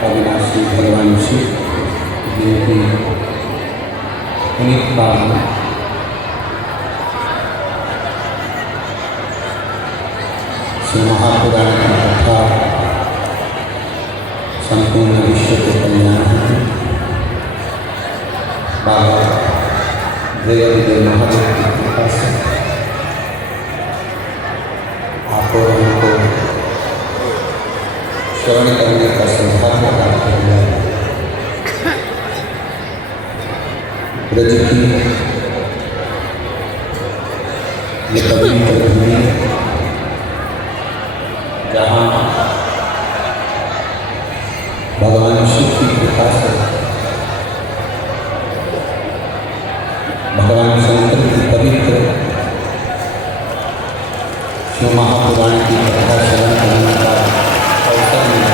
अविनाशी भगवान शिव जिनकी पुनीत नाम श्री महापुराण की कथा संपूर्ण विश्व के कल्याण है। बाबा देव महादेव की कृपा से आपको उनको श्रवण करने का सौभाग्य प्राप्त हो गया। ब्रज की ये पवित्र भूमि जहाँ भगवान शिव की कृपा से भगवान शंकर की पवित्र शिव महापुराण की कथा श्रवण करने का अवसर मिला।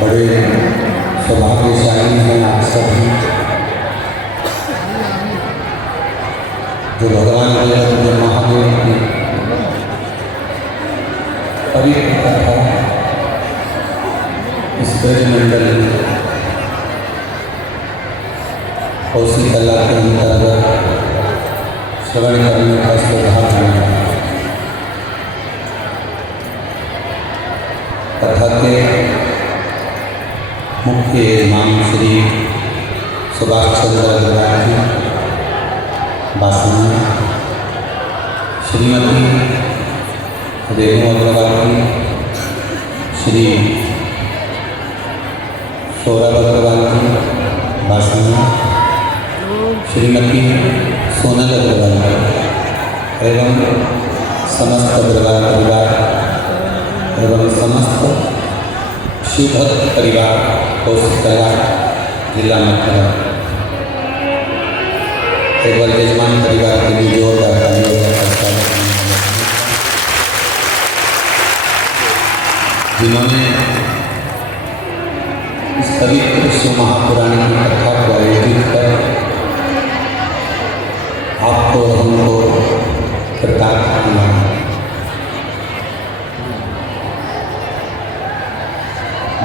बड़े सौभाग्यशाली हैं आप सभी जो भगवान देव महादेव की पवित्र कथा इस ब्रजमंडल में कौशी कला के अंतर्गत श्रवण करने का सौभाग्य मिला। कथा के मुख्य नाम श्री सुभाष चंद्र अग्रवाल जी बासनी, श्रीमती रेणु अग्रवाल जी, श्री सौरभ अग्रवाल जी बासनी, श्रीमती सोनल अग्रवाल एवं समस्त अग्रवाल परिवार एवं समस्त शिवभक्त परिवार कौशिकला जिला मथुरा एक बार यजमान परिवार के लिए जोरदार तालियों का स्वागत जिन्होंने इस पवित्र शिव महापुराण की कथा को आयोजित कर आपको हमको कृतार्थ किया।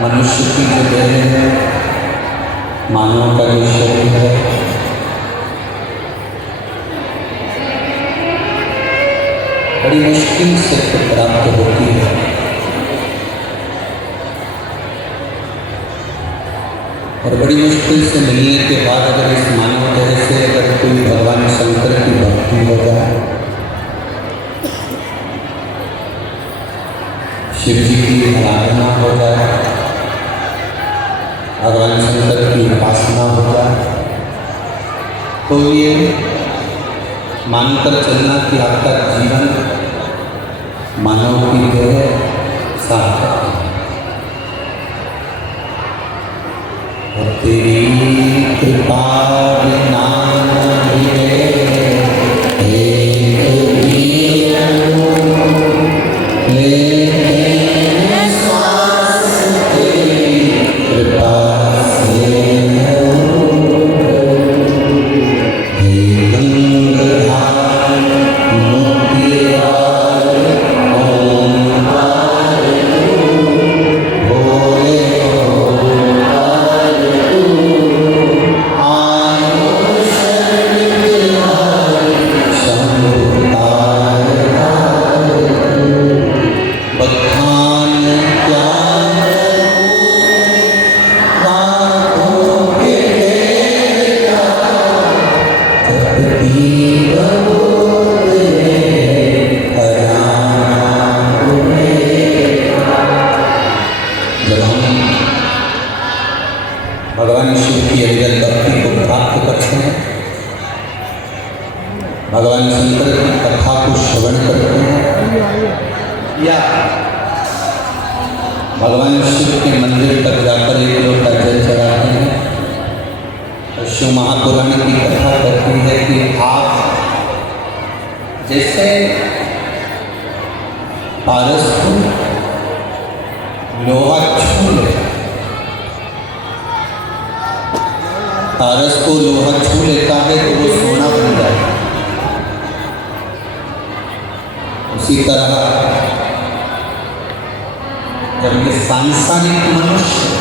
मनुष्य की जो देह है, मानव का जो शरीर है, बड़ी मुश्किल से प्राप्त होती है। और बड़ी मुश्किल से मिलने के बाद अगर इस मानव देह से अगर कोई भगवान शंकर की भक्ति हो जाए, शिव जी की आराधना हो जाए, भगवान शंकर की उपासना हो जाए, तो ये मानकर चलना कि आपका जीवन मानव की देह सार्थक है। और तेरी कृपा बिना भगवान शिव की अविरल भक्ति को प्राप्त करते हैं, भगवान शंकर की कथा को श्रवण करते हैं, या भगवान शिव के मंदिर तक जाकर एक लोटा जल चढ़ाते हैं, तो शिव महापुराण की कथा कहती है कि आप जैसे पारस को लोहा छू ले, पारस को लोहा छू लेता है तो वो सोना बन जाता है। उसी तरह जब ये सांसारिक मनुष्य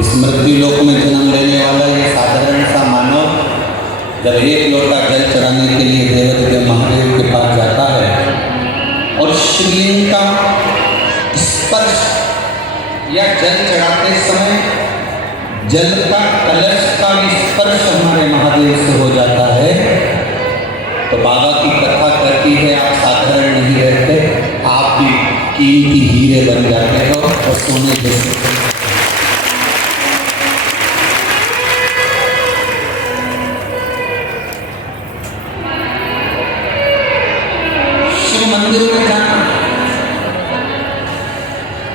इस मृत्यु लोक में जन्म लेने वाला ये साधारण सा मानव जब एक लोटा जल चढ़ाने के लिए देवदेव महादेव के पास जाता है और शिवलिंग का स्पर्श या जल चढ़ाते समय जल का कलश का स्पर्श हमारे महादेव से हो जाता है, तो बाबा की कथा करती है आप साधारण नहीं रहते, आप भी कीमती हीरे बन जाते हो और सोने जैसे। मंदिर में जाना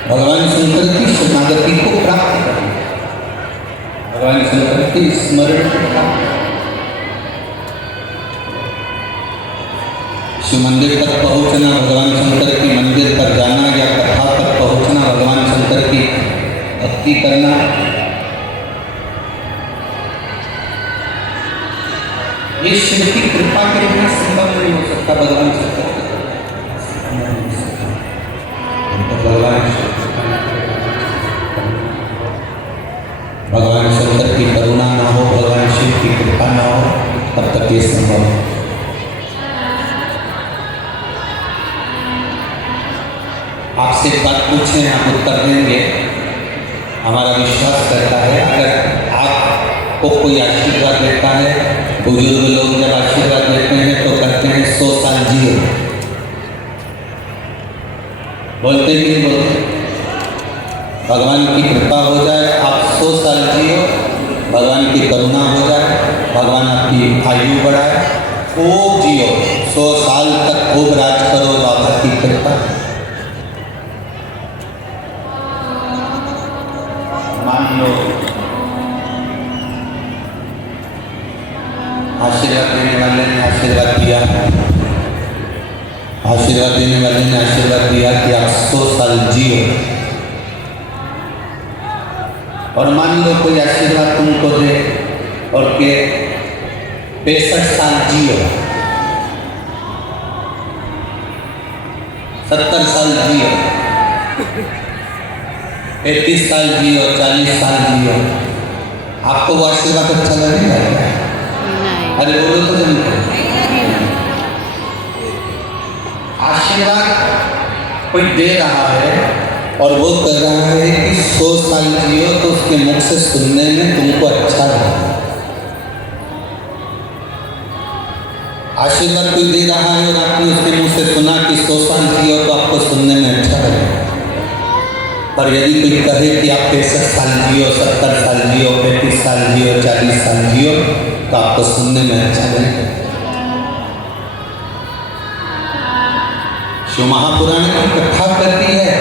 भगवान शंकर की शरणागति को प्राप्त करना, भगवान शंकर के स्मरण को प्राप्त करना। शिव मंदिर तक पहुंचना, भगवान शंकर के मंदिर तक जाना या कथा तक पहुंचना, भगवान शंकर की भक्ति करना, ये शिव की कृपा के बिना संभव नहीं हो सकता। भगवान शंकर भगवान शंकर की करुणा ना हो, भगवान शिव की कृपा ना हो, तब तक ये संभव है। आपसे एक बात पूछें, आप उत्तर देंगे, हमारा विश्वास करता है अगर आपको कोई आशीर्वाद देता है, बुजुर्ग लोग जब आशीर्वाद देते हैं तो कहते हैं 100 साल जियो, बोलते ही नहीं बोलते। भगवान की कृपा हो जाए आप 100 साल जियो, भगवान की करुणा हो जाए, भगवान आपकी आयु बढ़ाए, खूब जियो, 100 साल तक खूब राज करो, बाबा की कृपा। मान लो आशीर्वाद देने वाले ने आशीर्वाद दिया, आशीर्वाद देने वाले ने आशीर्वाद दिया कि आप 100 साल जियो, और मान लो कोई आशीर्वाद तुमको दे और के 65 साल जियो, 70 साल जियो, 35 साल जियो, 40 साल जियो, आपको वो आशीर्वाद अच्छा लगेगा क्या? अरे बोलो तो जल्दी। आशीर्वाद कोई दे रहा है और वो कह रहा है कि 100 साल जियो, तो उसके मुख से सुनने में तुमको अच्छा लगा। आशीर्वाद कोई दे रहा है और आपने उसके मुंह से सुना कि 100 साल जियो, तो आपको सुनने में अच्छा लगा। पर यदि कोई कहे कि आप 65 साल जियो, 70 साल जियो, 35 साल जियो, 40 साल जियो, तो आपको सुनने में अच्छा लगेगा। शिव महापुराण की कथा करती है,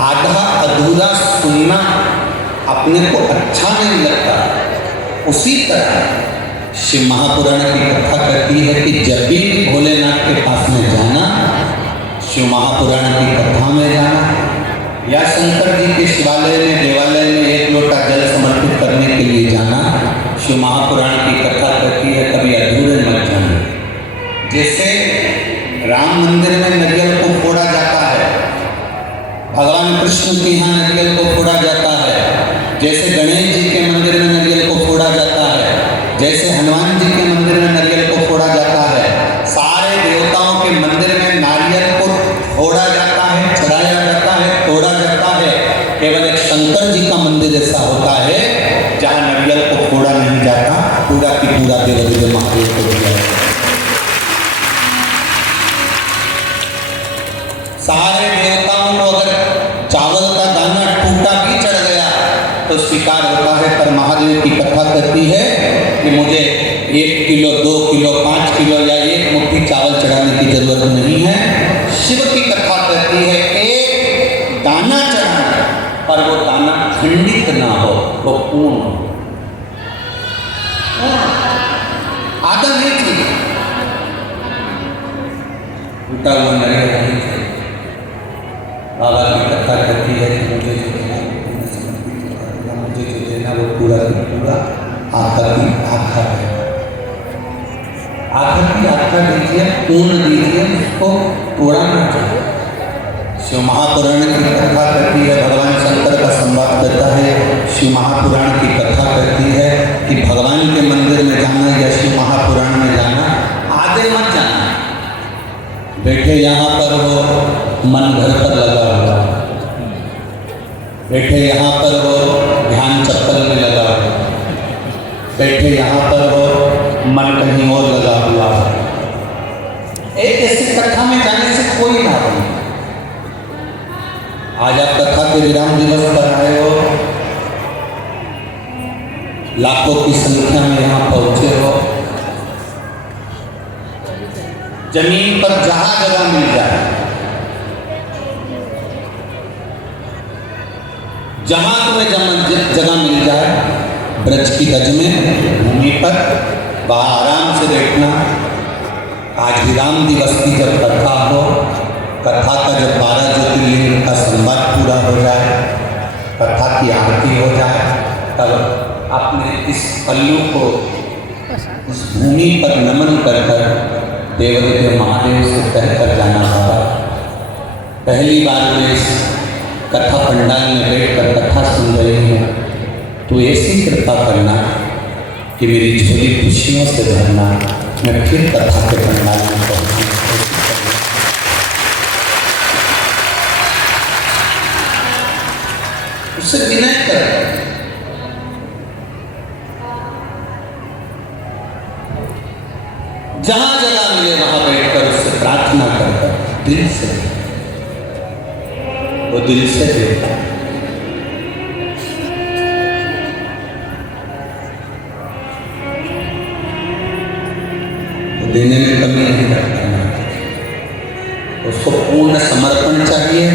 आधा अधूरा सुनना अपने को अच्छा नहीं लगता, उसी तरह शिव महापुराण की कथा कहती है कि जब भी भोलेनाथ के पास में जाना, शिव महापुराण की कथा में जाना, या शंकर जी के शिवालय में देवालय में एक लोटा जल समर्पित करने के लिए जाना, शिव महापुराण की कथा कहती है कभी अधूरे मत जाना। जैसे राम मंदिर में नारियल को फोड़ा जाता है, भगवान कृष्ण के यहाँ नारियल को फोड़ा जाता है, जैसे गणेश जी के मंदिर में नारियल को फोड़ा जाता है, जैसे हनुमान जी के मंदिर में नारियल को फोड़ा जाता है, सारे देवताओं के मंदिर में नारियल को फोड़ा जाता है, चढ़ाया जाता है, तोड़ा जाता है। केवल एक शंकर जी का मंदिर ऐसा होता है जहाँ नारियल को फोड़ा नहीं जाता, पूरा की पूरा देवदेव महादेव को दिया जाता है। सारे देवताओं को अगर चावल का दाना टूटा भी चढ़ गया तो स्वीकार होता है, पर महादेव की कथा करती है कि मुझे 1 किलो, 2 किलो, 5 किलो या 1 मुट्ठी चावल चढ़ाने की जरूरत नहीं है। शिव की कथा कहती है एक दाना चढ़ाना पर वो दाना खंडित ना हो, वो पूर्ण हो। आधा नहीं चाहिए, टूटा हुआ नरियल नहीं चाहिए। बाबा की कथा कहती है कि मुझे जो देना वो पूरा की पूरा आखा की आखा है। आखा की आखा दीजिए, पूर्ण दीजिए, उसको तोड़ा ना चाहिए। शिव महापुराण की कथा कहती है, भगवान शंकर का संवाद देता है। शिव महापुराण की कथा कहती है कि भगवान के मंदिर में जाना या शिव महापुराण में जाना आधे मत जाना। बैठे यहाँ पर हो, मन घर पर लगा हुआ, बैठे यहाँ पर हो, ध्यान चप्पल में लगा हुआ, बैठे यहाँ पर हो, मन कहीं और लगा हुआ। एक ऐसी कथा में जाने से कोई लाभ नहीं। आज आप कथा के विराम दिवस पर आए हो, लाखों की संख्या में यहाँ पहुंचे हो। जमीन पर जहां जगह मिल जाए, जहां तुम्हें जगह मिल जाए, ब्रज की गज में भूमि पर वहां आराम से बैठना। आज विराम दिवस की जब कथा हो, कथा का जब 12 ज्योतिर्लिंग का संवाद पूरा हो जाए, कथा की आरती हो जाए, तब आपने इस पल्लू को उस भूमि पर नमन कर कर देवदेव महादेव से कहकर जाना होगा। पहली बार मैं इस कथा पंडाल में बैठकर कथा सुन रही हूँ, तो ऐसी कृपा करना कि मेरी झोली खुशियों से भरना, मैं फिर कथा के पंडाल में पहुँचूँ। उससे विनय कर, जहां जगह मिले वहां बैठकर उससे प्रार्थना कर, दिल से, वो दिल से देता है। वो देने में कमी नहीं करता, उसको पूर्ण समर्पण चाहिए।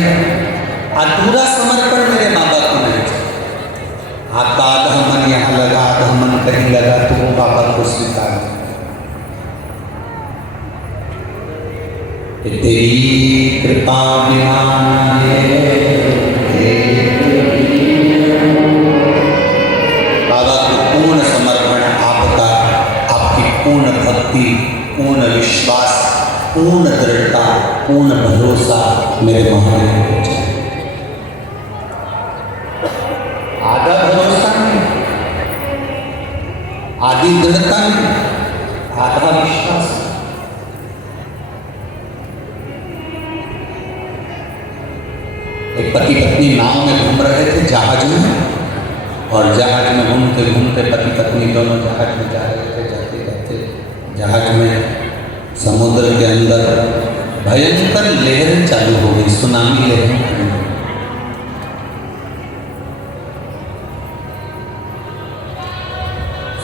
अधूरा समर्पण मेरे माँ बाप को नहीं चाहिए। आपका आधा मन यहाँ लगा, आधा मन कहीं लगा, तो वो बाबा को स्वीकार। तेरी कृपा बिना बाबा को पूर्ण समर्पण आपका, आपकी पूर्ण भक्ति, पूर्ण विश्वास, पूर्ण दृढ़ता, पूर्ण भरोसा मेरे महादेव को चाहिए। आधा भरोसा नहीं, आधी दृढ़ता नहीं, आधा विश्वास। एक पति पत्नी नाव में घूम रहे थे, जहाज में, और जहाज में घूमते घूमते पति पत्नी दोनों जहाज में जा रहे थे। जाते जाते जहाज में समुद्र के अंदर भयंकर लहरें चालू हो गई, सुनामी लहरें।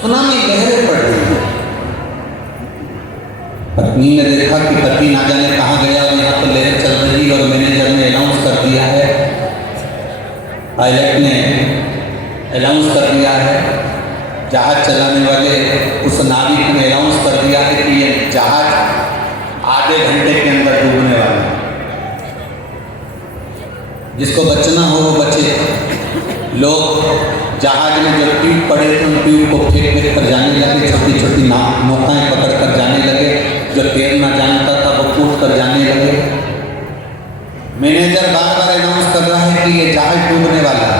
सुनामी लहरें पड़ रही। पत्नी ने देखा कि पति ना जाने कहाँ गया, और यहाँ तो लहर चल रही, और मैनेजर ने अनाउंस कर दिया है, पायलट ने अनाउंस कर दिया है, जहाज चलाने वाले उस नाविक ने अनाउंस कर दिया है कि ये जहाज आधे घंटे के अंदर डूबने वाला है। जिसको बचना हो वो बचे। लोग जहाज में जो ट्यूब पड़े थे, उन ट्यूब को फेंक फेंक कर जाने लगे, छोटी छोटी नौकाएं पकड़ कर जाने लगे। जो तैरना जानता था वो कूद कर जाने लगे। मैनेजर बार बार अनाउंस कर रहा है कि ये जहाज डूबने वाला है।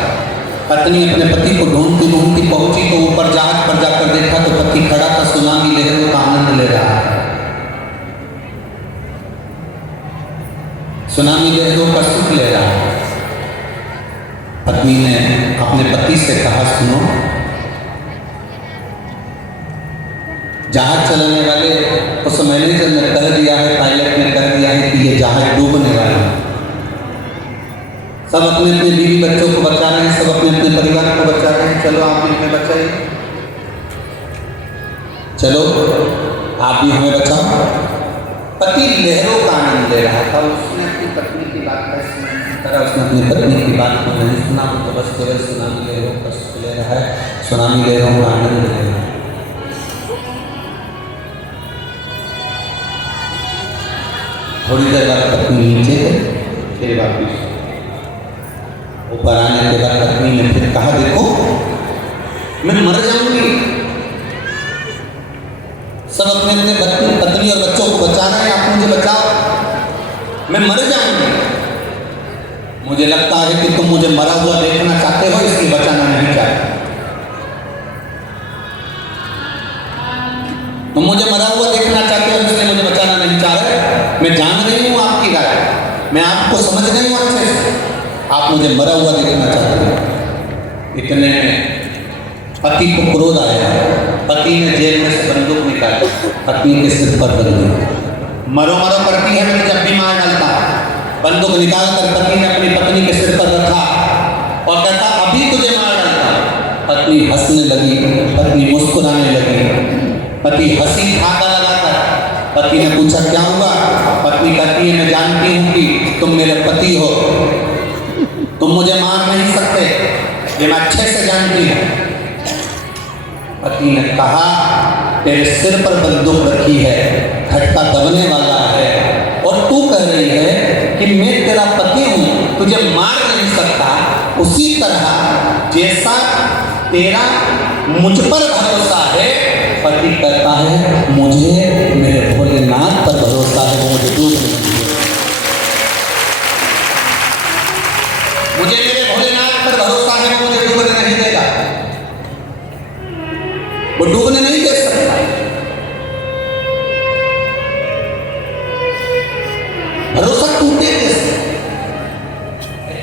पत्नी अपने पति को ढूंढती ढूंढती पहुंची, तो ऊपर जहाज पर जाकर देखा तो पति खड़ा था, सुनामी लहरों का आनंद ले रहा है। सुनामी लहरों का सुख ले रहा है। पत्नी ने अपने पति से कहा, सुनो, जहाज चलाने वाले उस मैनेजर ने कह दिया है, पायलट ने कह दिया है कि ये जहाज डूबने वाला है। सब अपने अपने बीवी बच्चों को बचा रहे हैं, सब अपने अपने परिवार को बचा रहे हैं। चलो आप भी हमें बचाइए, चलो आप भी हमें बचाओ। पति लहरों का आनंद ले रहा था, उसने अपनी पत्नी की बात का सुना। तरह उसने अपनी पत्नी की बात को नहीं सुना, तो बस केवल सुनामी ले रहा हूँ, कष्ट ले रहा है, सुनामी ले रहा हूँ, आनंद ले रहा हूँ। थोड़ी देर बाद पत्नी नीचे फिर वापिस ऊपर आने के बाद पत्नी ने फिर कहा, देखो मैं मर जाऊंगी, सब अपने अपने पत्नी और बच्चों को बचा रहे हैं, आप मुझे बचाओ, मैं मर जाऊंगी। मुझे लगता है कि तुम मुझे मरा हुआ देखना चाहते हो, इसलिए बचाना नहीं चाहते। तुम मुझे मरा हुआ देखना चाहते हो, इसलिए मुझे बचाना नहीं चाह रहे। मैं जान रही हूँ आपकी राय, मैं आपको समझ रही हूँ अच्छे से, आप मुझे मरा हुआ देखना चाहते हो। इतने में पति को क्रोध आया, पति ने जेब में से बंदूक निकाली, पत्नी के सिर पर रख दी। मरो मरो करती है, मैं जब भी मार डालता। बंदूक निकाल कर पति ने अपनी पत्नी के सिर पर रखा और कहता, अभी तुझे मार डालता। पत्नी हंसने लगी, पत्नी मुस्कुराने लगी, पति हंसी ठाका लगाकर। पति ने पूछा, क्या हुआ? पत्नी कहती है, मैं जानती हूँ कि तुम मेरे पति हो, तुम मुझे मार नहीं सकते, ये मैं अच्छे से जानती हूँ। पति ने कहा, तेरे सिर पर बंदूक रखी है, खटका दबने वाला है, और तू कह रही है कि मैं तेरा पति हूँ, तुझे मार नहीं सकता। उसी तरह जैसा तेरा मुझ पर भरोसा है, पति कहता है मुझे मेरे भोलेनाथ पर भरोसा है, वो मुझे डूब नहीं देगा। मुझे मेरे भोलेनाथ पर भरोसा है, वो मुझे डूबने नहीं देगा, वो डूबने नहीं दे सकता। भरोसा टूटे कैसे?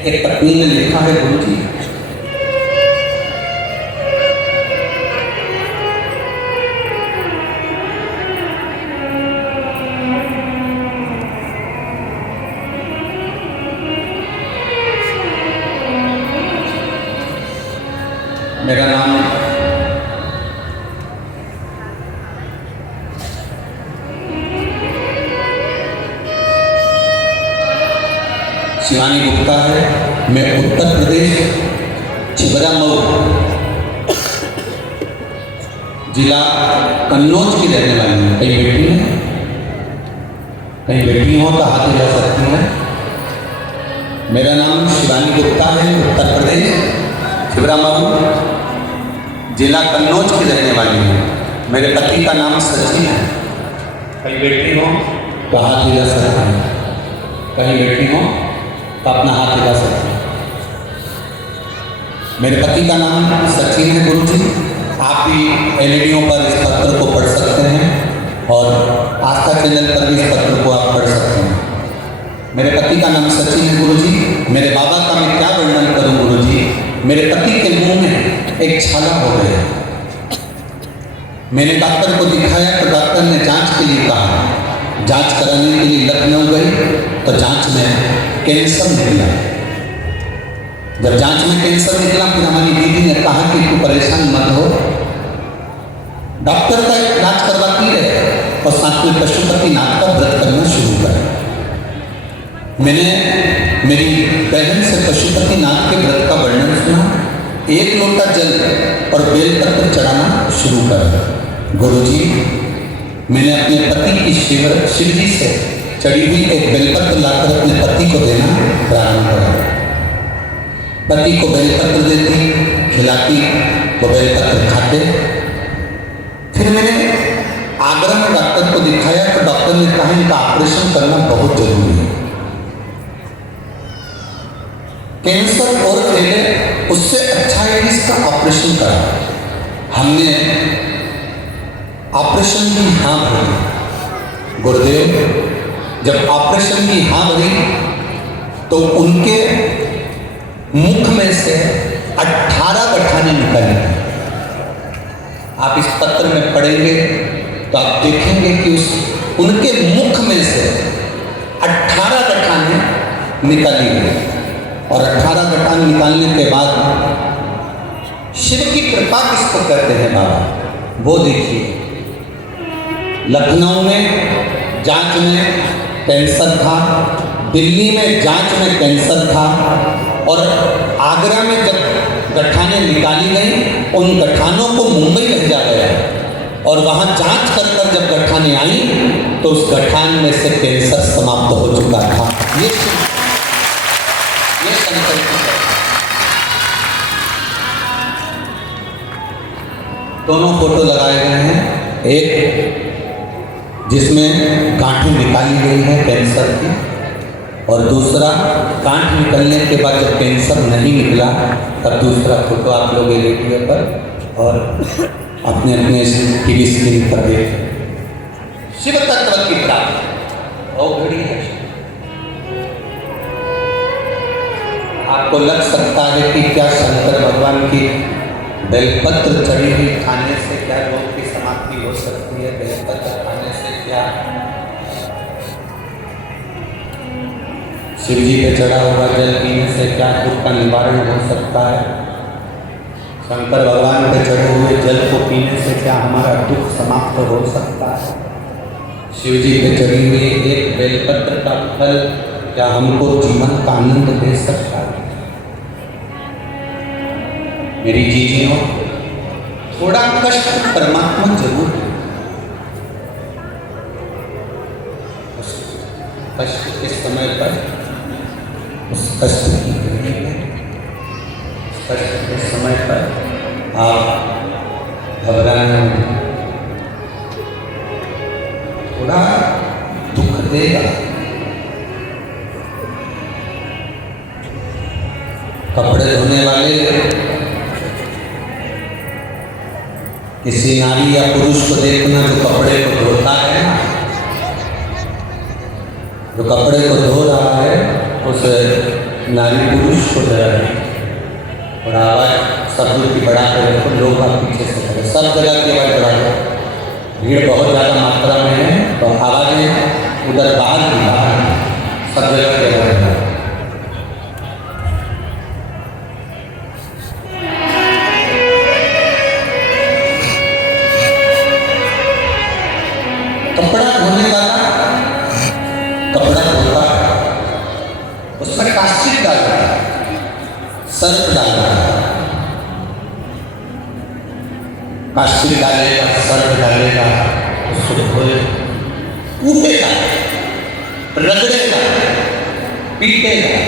एक पत्नी ने लिखा है, गुरु जी, मेरा नाम शिवानी गुप्ता है, मैं उत्तर प्रदेश छिबरामऊ जिला कन्नौज की रहने वाली हूँ। कहीं बेटी है, कहीं बेटी हो तो हाथ जा सकती है। मेरा नाम शिवानी गुप्ता है, उत्तर प्रदेश छिबरामऊ जिला कन्नौज की रहने वाली हूँ। मेरे पति का नाम सचिन है। कहीं बेटी हो तो हाथ हिला सकते हैं, कहीं बेटी हो तो अपना हाथ हिला सकते हैं। मेरे पति का नाम सचिन है। गुरु जी, आप भी एलईडीओं पर इस पत्र को पढ़ सकते हैं और आस्था चैनल पर भी इस पत्र को आप पढ़ सकते हैं। मेरे पति का नाम सचिन है। गुरु जी, मेरे बाबा का मैं क्या वर्णन करूं? गुरु जी, मेरे पति के मुंह में एक छाला हो गया। मैंने डॉक्टर को दिखाया तो डॉक्टर ने जांच के लिए कहा। जांच कराने के लिए लखनऊ गई तो जांच में कैंसर निकला। जब जांच में कैंसर निकला, फिर हमारी दीदी ने कहा कि तू परेशान मत हो, डॉक्टर का इलाज करवाती है और साथ में पशुपतिनाथ का व्रत करना शुरू कर। मैंने मेरी बहन से पशुपतिनाथ के व्रत का वर्णन सुना। 1 लोटा जल और बेलपत्र चढ़ाना शुरू कर। गुरुजी, मैंने अपने पति की शिव जी से चढ़ी हुई एक बेलपत्र लाकर अपने पति को देना प्रारंभ करा। पति को बेलपत्र देती, खिलाती, वो बेलपत्र खाते। फिर मैंने आगरा में डॉक्टर को दिखाया तो डॉक्टर ने कहा इनका ऑपरेशन करना बहुत जरूरी है। कैंसर और फैले, उससे अच्छा है कि इसका ऑपरेशन करा। हमने ऑपरेशन की हाँ भरी। गुरुदेव, जब ऑपरेशन की हाँ भरी तो उनके मुख में से 18 गठाने निकली। आप इस पत्र में पढ़ेंगे तो आप देखेंगे कि उनके मुख में से 18 गठाने निकली गई। और 18 गठान निकालने के बाद शिव की कृपा किसको कहते हैं बाबा, वो देखिए। लखनऊ में जांच में कैंसर था, दिल्ली में जांच में कैंसर था और आगरा में जब गठानें निकाली गई उन गठानों को मुंबई भेजा गया और वहाँ जांच कर कर जब गठानें आई तो उस गठान में से कैंसर समाप्त हो चुका था। ये संकल्प है। दोनों फोटो लगाए गए हैं, एक जिसमें गांठें निकाली गई है कैंसर की और दूसरा गांठ निकलने के बाद जब कैंसर नहीं निकला तब दूसरा फोटो आप लोग रेडियो पर और अपने अपने टीवी स्क्रीन पर देखें। शिव तत्व की प्राप्ति और घड़ी है। आपको लग सकता है कि क्या शंकर भगवान की बेलपत्र चढ़ी हुई खाने से क्या रोग की समाप्ति हो सकती है? बेलपत्र खाने से क्या शिव जी पे चढ़ा हुआ जल पीने से क्या दुख का निवारण हो सकता है? शंकर भगवान पे चढ़े हुए जल को पीने से क्या हमारा दुख समाप्त हो सकता है? शिव जी पे चढ़ी हुई एक बेलपत्र का फल क्या हमको जीवन का आनंद दे सकता है? मेरी जीजियों, थोड़ा कष्ट परमात्मा जरूर है। उस कष्ट के समय पर उस कष्ट की घड़ी में, उस कष्ट के समय पर आप घबराए, थोड़ा दुख देगा। कपड़े धोने वाले किसी नारी या पुरुष को देखना जो कपड़े को धोता है, जो कपड़े को धो रहा है उस नारी पुरुष को डरा और आवाज़ शब्द की बढ़ा कर लोग आप पीछे से करें, सब जगह की आवाज़ बढ़ा कर। भीड़ बहुत ज़्यादा मात्रा में है तो आवाज़ें उधर बाहर की बाहर सब जगह की आवाज़। कपड़ा धोने वाला कपड़ा धोता है, उसमें कास्टिक डालता है, सर्फ डालता है, कास्टिक डालेगा, सर्फ डालेगा, उसको धोए, कूटेगा, रगड़ेगा, पीटेगा,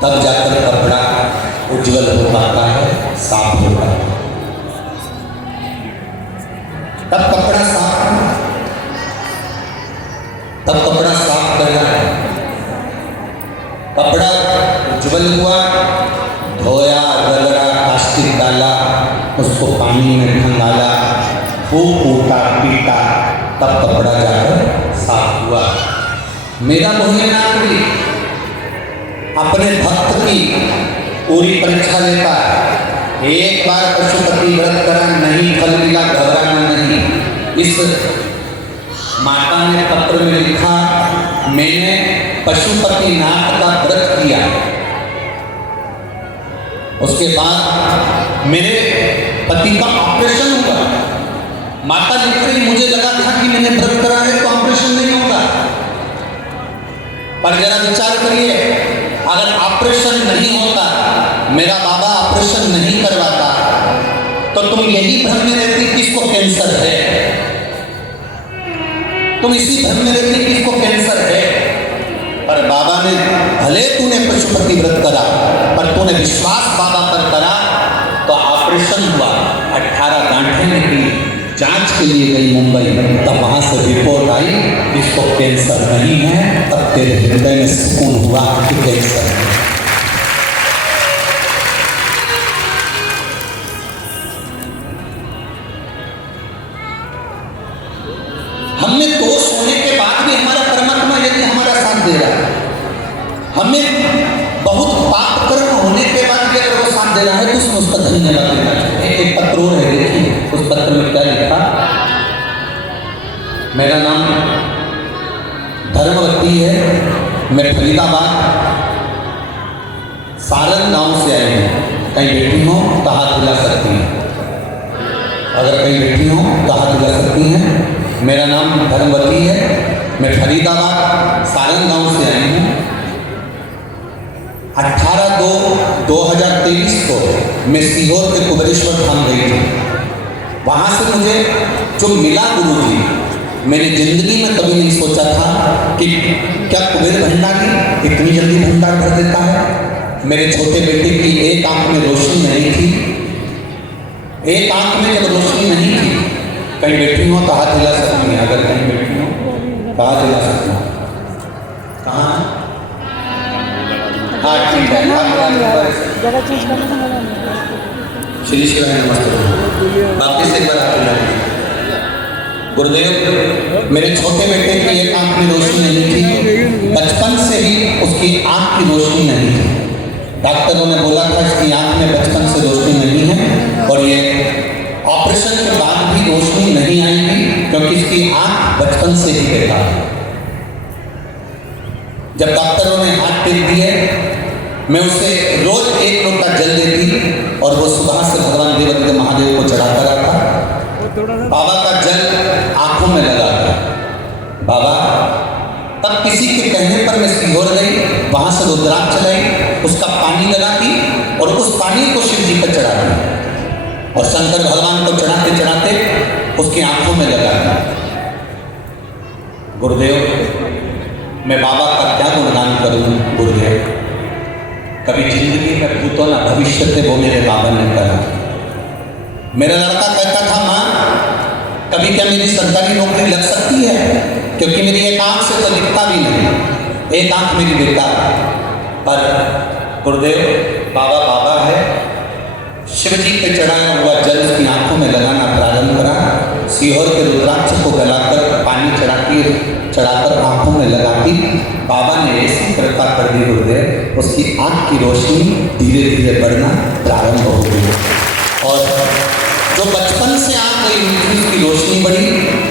तब जाकर कपड़ा उज्जवल हो पाता है, साफ हो पाता है। तब कपड़ा साफ करना है। कपड़ा उज्जवल हुआ, धोया, रगड़ा, कास्टिक डाला, उसको पानी में खंगाला, खूब कूटा पीटा, तब कपड़ा जाकर साफ हुआ। मेरा भोलेनाथ भी अपने भक्त की पूरी परीक्षा लेता है। एक बार पशुपति व्रत करा, नहीं फल मिला, घबराना नहीं। इस माता ने पत्र में लिखा, मैंने पशुपतिनाथ का व्रत किया, उसके बाद मेरे पति का ऑपरेशन हुआ। माता लिख रही, मुझे लगा था कि मैंने व्रत करा है तो ऑपरेशन नहीं होगा, पर जरा विचार करिए, अगर ऑपरेशन नहीं होता, मेरा बाबा ऑपरेशन नहीं करवाता, तो तुम यही भ्रम में रहती कि इसको कैंसर है, तुम इसी भ्रम में रहती कि इसको कैंसर है। पर बाबा ने, भले तूने पशुपति व्रत करा, पर तूने विश्वास बाबा पर करा तो ऑपरेशन हुआ, 18 गांठें निकली, जांच के लिए गई मुंबई, तब वहां से रिपोर्ट आई इसको कैंसर नहीं है। तब तेरे हृदय में सुकून हुआ कि कैंसर है। हमें दोष होने के बाद भी हमारा परमात्मा यदि हमारा साथ दे रहा है, हमें बहुत पाप कर्म होने के बाद भी अगर वो साथ दे रहा है तो उसमें उसका धन्यवाद देना चाहिए। एक पत्र और है, देखिए उस पत्र में क्या लिखा। मेरा नाम धर्मवती है, मैं फरीदाबाद सारण गांव से आई हूँ। कहीं बैठी हो तो हाथ हिला सकती हैं, अगर कहीं बैठी हो तो हाथ हिला सकती हैं। मेरा नाम धर्मवती है। मैं फरीदाबाद सारंग गांव से आई हूँ। 18/2/2023 को मैं सीहोर के कुबेरेश्वर धाम गई थी। वहाँ से मुझे जो मिला गुरु जी, मैंने जिंदगी में कभी नहीं सोचा था कि क्या कुबेर भंडारी इतनी जल्दी भंडार कर देता है। मेरे छोटे बेटे की एक आंख में रोशनी नहीं थी, एक आंख में जब रोशनी नहीं थी, कहीं बैठी हो तो हाथ हिला सकती है, अगर कहीं बैठी हो तो हाथ हिला सकती हो। कहाँ? हाँ ठीक है, जगह चेंज करने का मजा नहीं। श्री शिवाय नमस्ते। वापिस एक बार हाथ हिला। गुरुदेव, मेरे छोटे बेटे की एक आंख में रोशनी नहीं थी, बचपन से ही उसकी आंख की रोशनी नहीं थी। डॉक्टरों ने बोला था इसकी आंख में बचपन से रोशनी नहीं है और ये ऑपरेशन के बाद भी रोशनी नहीं आएगी, क्योंकि इसकी आंख बचपन से ही बेकार है। जब डॉक्टरों ने हाथ टेक दिए, मैं उसे रोज 1 लोटा जल देती और वो सुबह से भगवान देवादित्य महादेव को चढ़ाता रहता। बाबा का जल आंखों में लगा था। बाबा, तब किसी के कहने पर मैं सीहोर गई, वहां से रुद्राक्ष लाई, उसका पानी लगाती और उस पानी को शिव जी पर चढ़ाती और शंकर भगवान को चढ़ाते चढ़ाते उसकी आंखों में लगाती। गुरुदेव, मैं बाबा का क्या गुणगान करूं गुरुदेव। कभी जिंदगी में भूतों ना भविष्य थे, वो मेरे बाबा ने कहा। मेरा लड़का कहता था, माँ कभी क्या मेरी सरकारी नौकरी लग सकती है, क्योंकि मेरी एक आंख से तो दिखता भी नहीं, एक आंख मेरी बेकार। पर गुरुदेव, बाबा बाबा है। शिव जी पे चढ़ाया हुआ जल उसकी आंखों में लगाना प्रारंभ करा। सीहोर के रुद्राक्ष को गलाकर पानी चढ़ाकर आंखों में लगाती। बाबा ने ऐसी कृपा कर दी गुरुदेव, उसकी आंख की रोशनी धीरे धीरे बढ़ना प्रारंभ हो गई और जो बचपन से आंख गई उसकी रोशनी बढ़ी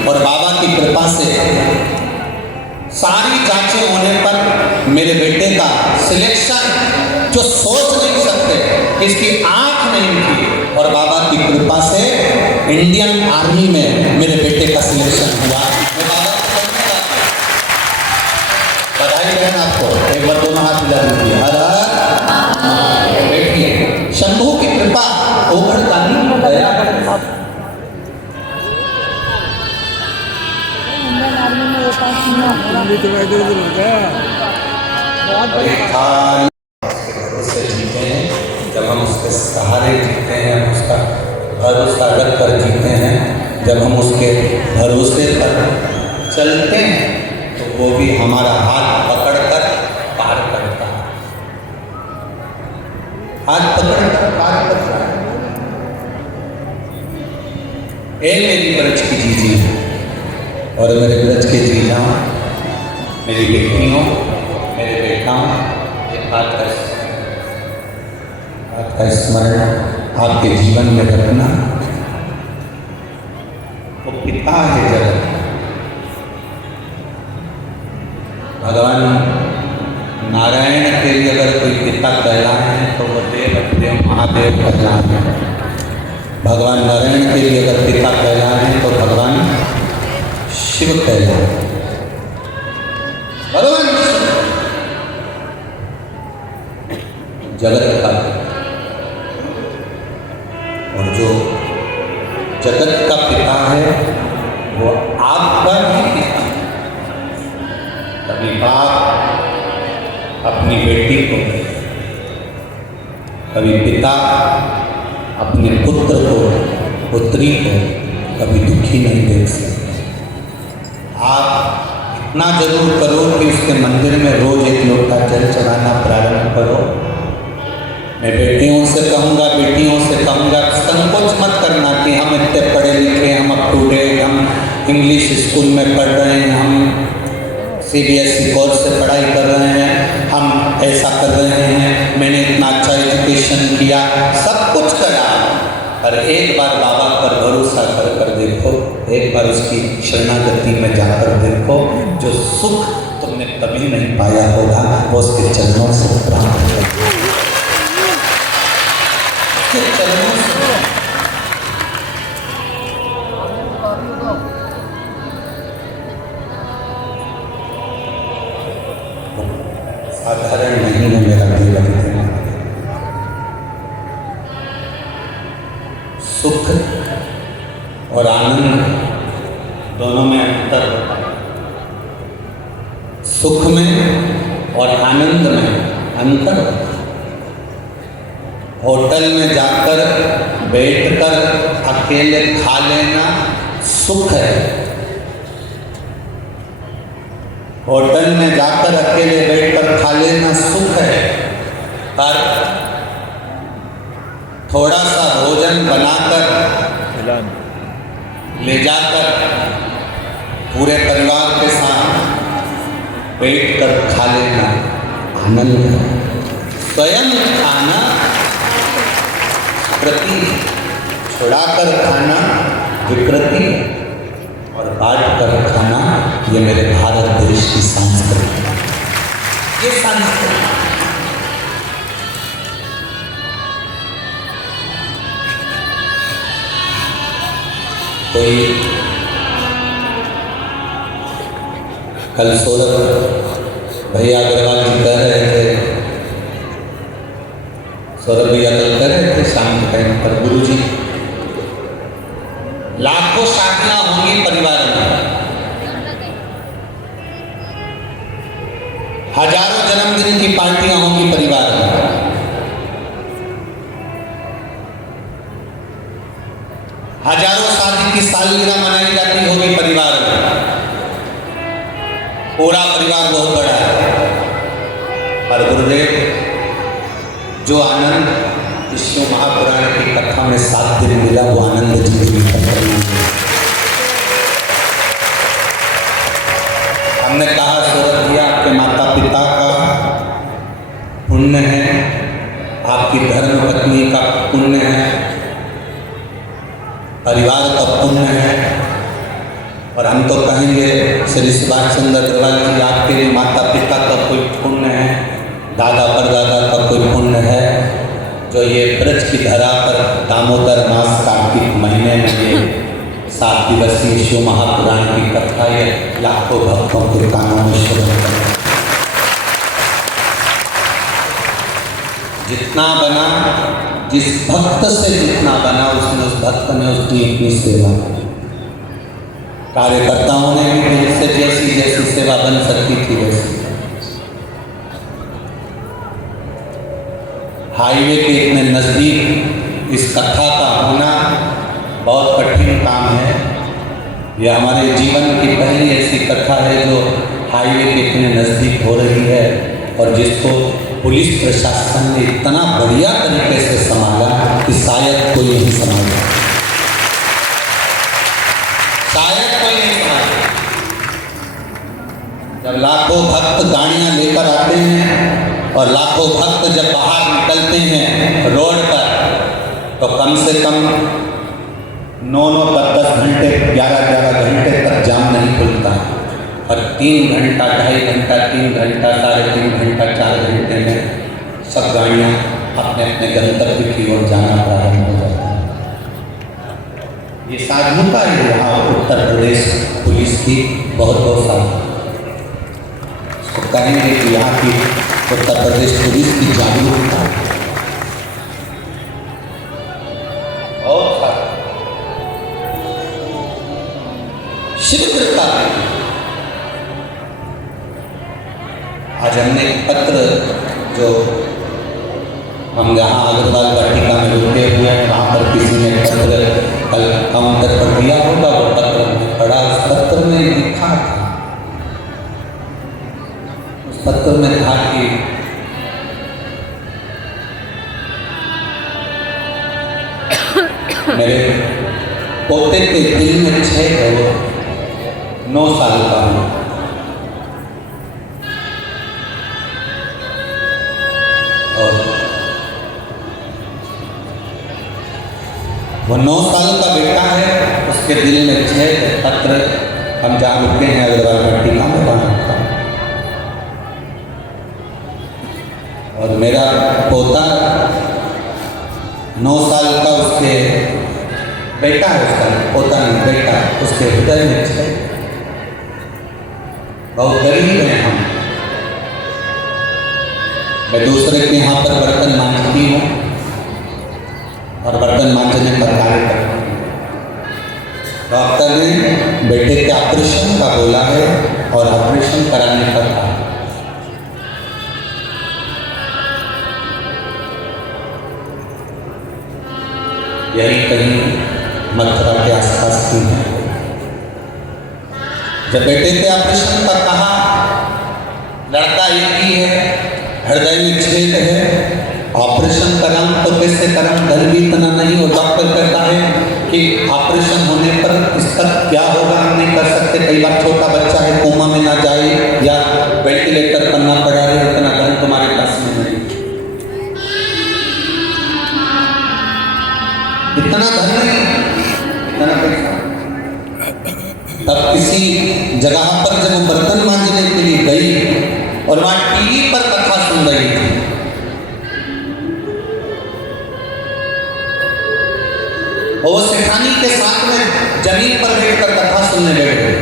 और बाबा की कृपा से सारी जांचें होने पर मेरे बेटे का सिलेक्शन, जो सोच नहीं सकते कि इसकी आंख नहीं थी, और बाबा की कृपा से इंडियन आर्मी में मेरे बेटे का सिलेक्शन हुआ। मैं बाबा को बधाई देना आपको, एक बार दोनों हाथ मिला दीजिए। हर हर। बैठिए। शंभू की कृपा ओघड़ कानी दया। जीते हैं जब हम उसके सहारे जीते हैं, हम उसका भरोसा रख कर जीते हैं, जब हम उसके भरोसे पर चलते हैं तो वो भी हमारा हाथ पकड़कर पार करता है। हाथ पकड़कर पार करता है। मेरी ब्रज की जीजी और मेरे ब्रज के जीजा, मेरी बेटियों, मेरे बेटाओं, ये बात का स्मरण आपके जीवन में रखना। वो पिता है जगत। भगवान नारायण के लिए अगर कोई पिता कहलाए तो वो देव महादेव कहलाए। भगवान नारायण के लिए अगर पिता कहलाए तो भगवान शिव कहलाए। भगवान जगत का, और जो जगत का पिता है वो आपका ही पिता। कभी बाप अपनी बेटी को, कभी पिता अपने पुत्र को, पुत्री को कभी दुखी नहीं देख सकते। आप इतना जरूर करो कि उसके मंदिर में रोज 1 लोटा जल चढ़ाना प्रारंभ करो। मैं बेटियों से कहूँगा, बेटियों से कहूँगा, संकोच मत करना कि हम इतने पढ़े लिखे, हम अप टू डेट, हम इंग्लिश स्कूल में पढ़ रहे हैं, हम CBSE कोर्स से पढ़ाई कर रहे हैं, हम ऐसा कर रहे हैं, मैंने इतना अच्छा एजुकेशन किया, सब कुछ करा, पर एक बार बाबा पर भरोसा कर देखो, एक बार उसकी शरणागति में जाकर देखो, जो सुख तुमने कभी नहीं पाया होगा वो उसके चरणों से प्राप्त होगा। साधारण नहीं है मेरा जीवन देना। सुख और आनंद दोनों में अंतर होता है। सुख में और आनंद में अंतर होता है। होटल में जाकर बैठकर अकेले खा लेना सुख है। होटल में जाकर अकेले बैठकर खा लेना सुख है, पर थोड़ा सा भोजन बनाकर ले जाकर पूरे परिवार के साथ बैठकर खा लेना आनंद है। स्वयं खाना प्रति, छुड़ाकर खाना विकृति और बांट कर खाना ये मेरे भारत देश की संस्कृति है। ये संस्कृति कोई कल सौरभ भैया अग्रवाल जी कह रहे थे, सौरभ भैया कल कह रहे थे शाम के टाइम पर, गुरु जी लाखों शादियां होंगी परिवार में, हजारों जन्मदिन की पार्टियां होंगी परिवार में, हजारों शादी की सालगिरह मनाई जाती होगी परिवार में, पूरा परिवार बहुत बड़ा है, पर गुरुदेव जो आनंद इस शिव महापुराण की कथा में 7 दिन मिला वो आनंद जिंदगी में। हमने कहा सौरभ भैया आपके माता पिता का पुण्य है, आपकी धर्म पत्नी का पुण्य है, परिवार का पुण्य है, और हम तो कहेंगे श्री सुभाष चंद्र अग्रवाल जी आपके माता पिता का कोई पुण्य है, दादा परदादा का कोई पुण्य है, जो ये ब्रज की धरा पर दामोदर मास कार्तिक महीने में ये 7 दिवसीय शिव महापुराण की कथा ये लाखों भक्तों के कानों में श्रवण करें। जितना बना, जिस भक्त से जितना बना उसने, उस भक्त ने उसकी इतनी सेवा की। कार्यकर्ताओं ने भी दिल से जैसी जैसी सेवा बन सकती थी वैसी। हाईवे के इतने नज़दीक इस कथा का होना बहुत कठिन काम है। यह हमारे जीवन की पहली ऐसी कथा है जो हाईवे के इतने नज़दीक हो रही है, और जिसको पुलिस प्रशासन ने इतना बढ़िया तरीके से संभाला कि शायद कोई नहीं संभाला, शायद कोई नहीं संभाला। जब लाखों भक्त गाड़ियां लेकर आते हैं और लाखों भक्त जब बाहर निकलते हैं रोड पर, तो कम से कम 9-9, 10-10 घंटे, 11-11 घंटे तक जाम नहीं खुलता, और 3 घंटा, 2.5 घंटा, 3 घंटा, 3.5 घंटा, 4 घंटे में सब गाड़ियाँ अपने अपने गंतव्य की ओर जाना प्रारंभ हो जाता है। ये साधुता है यहाँ उत्तर प्रदेश पुलिस की बहुत बहुत साधु। तो कहेंगे कि यहाँ की उत्तर प्रदेश पुलिस की जागरूकता और शीघ्रता। आज हमने एक पत्र, जो हम जहाँ अग्रवाल वाटिका में रुके हुए हैं वहाँ पर किसी ने पत्र कल काउंटर पर दिया होगा, वो पत्र में पढ़ा। उस पत्र में लिखा था, उस पत्र में था कि मेरे पोते के दिल में छेद है, वो 9 साल का है, और वो 9 साल का बेटा है, उसके दिल में छेद है। पत्र हम जहाँ रुके हैं अग्रवाल वाटिका में वहाँ रखा, और मेरा पोता 9 साल का, उसके बेटा है, उसका पोता नहीं बेटा, उसके हृदय में छेद। बहुत गरीब हैं हम, मैं दूसरे के यहाँ पर बर्तन मांजती हूँ और बर्तन मांजने का कार्य करती हूँ। डॉक्टर ने बेटे के ऑपरेशन का बोला है और ऑपरेशन कराने का कहा। यही कहीं मथुरा के आसपास की है। जब बेटे के ऑपरेशन का कहा, लड़का एक ही है, हृदय में छेद है, ऑपरेशन कराऊं तो कैसे कराऊं, घर भी इतना नहीं। और डॉक्टर कहता है कि ऑपरेशन होने पर इसका क्या होगा हम नहीं कर सकते। कई बार छोटा बच्चा है, कोमा में ना जाए या वेंटिलेटर करना पड़ा है, इतना धन तुम्हारे पास में नहीं, इतना धन नहीं, इतना पैसा। तब किसी जगह पर जब वो बर्तन मांजने के लिए गई और वहां टीवी पर कथा सुन रही थी, और वो सेठानी के साथ में जमीन पर बैठकर कथा सुनने बैठ गई।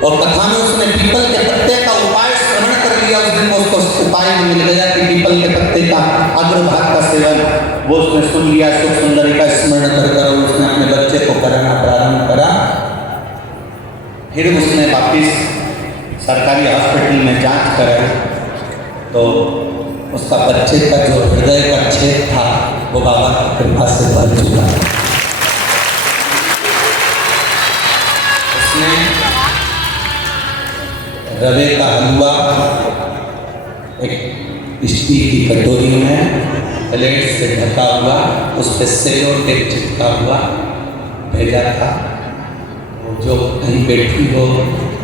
और कथा में उसने पीपल के पत्ते का उपाय श्रवण कर लिया। उस दिन उसको उपाय मिल गया कि पीपल के पत्ते का अग्रभाग का सेवन, वो उसने सुन लिया। सुख सुंदरी का स्मरण कर उसने अपने बच्चे को कराना प्रारंभ करा। फिर उसने वापिस सरकारी हॉस्पिटल में जांच कराई तो उसका बच्चे का जो हृदय का छेद था वो बाबा की कृपा से भर चुका। उसने रवे का हलवा एक स्टील की कटोरी में प्लेट से ढका हुआ, उस पर सेलो टेप चिपका हुआ भेजा था। जो कहीं बैठी हो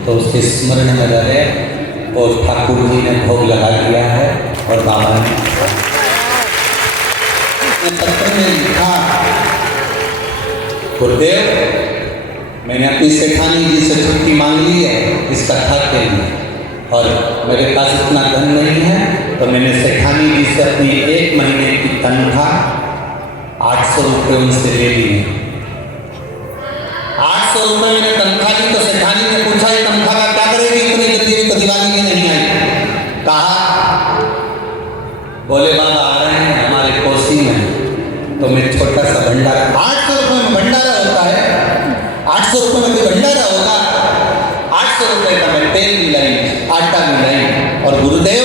तो उसके स्मरण में रहे, और ठाकुर जी ने भोग लगा दिया है। और बाबा ने पत्र में लिखा, गुरुदेव मैंने अपनी सेठानी जी से छुट्टी मांग ली है इस कथा के लिए, और मेरे पास इतना धन नहीं है, तो मैंने सेठानी जी से अपनी 1 महीने की तनख्वाह 800 रुपये उनसे ले ली है। 800 रुपये मैंने तनख्वाह ली। तो सेठानी ने पूछा ये तनख्वाह का क्या करेगी, इतनी जल्दी तो दिवाली में नहीं आई। कहा, बोले बाबा आ रहे हैं हमारे कोसी में, तो मैं छोटा सा भंडारा, 800 रुपये में भंडारा होता है, 800 रुपये में कोई भंडारा होगा। 800 रुपये का मैं तेल मिलाई, आटा मिलाई, और गुरुदेव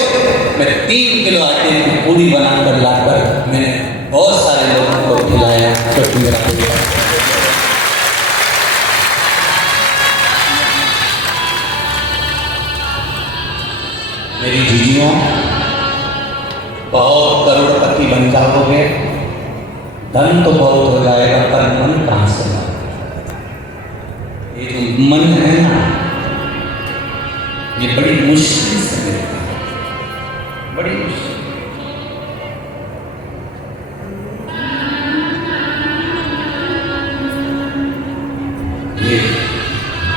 मैं 3 किलो आटे की पूरी बनाकर लाकर मैंने बहुत सारे लोगों को खिलाया। क्योंकि मेरा मेरी जीजियों बहुत करोड़पति बन जाओगे, धन तो बहुत हो जाएगा, पर मन कहाँ से लाओगे? ये जो मन है ना, ये बड़ी मुश्किल से मिलता है, बड़ी मुश्किल। ये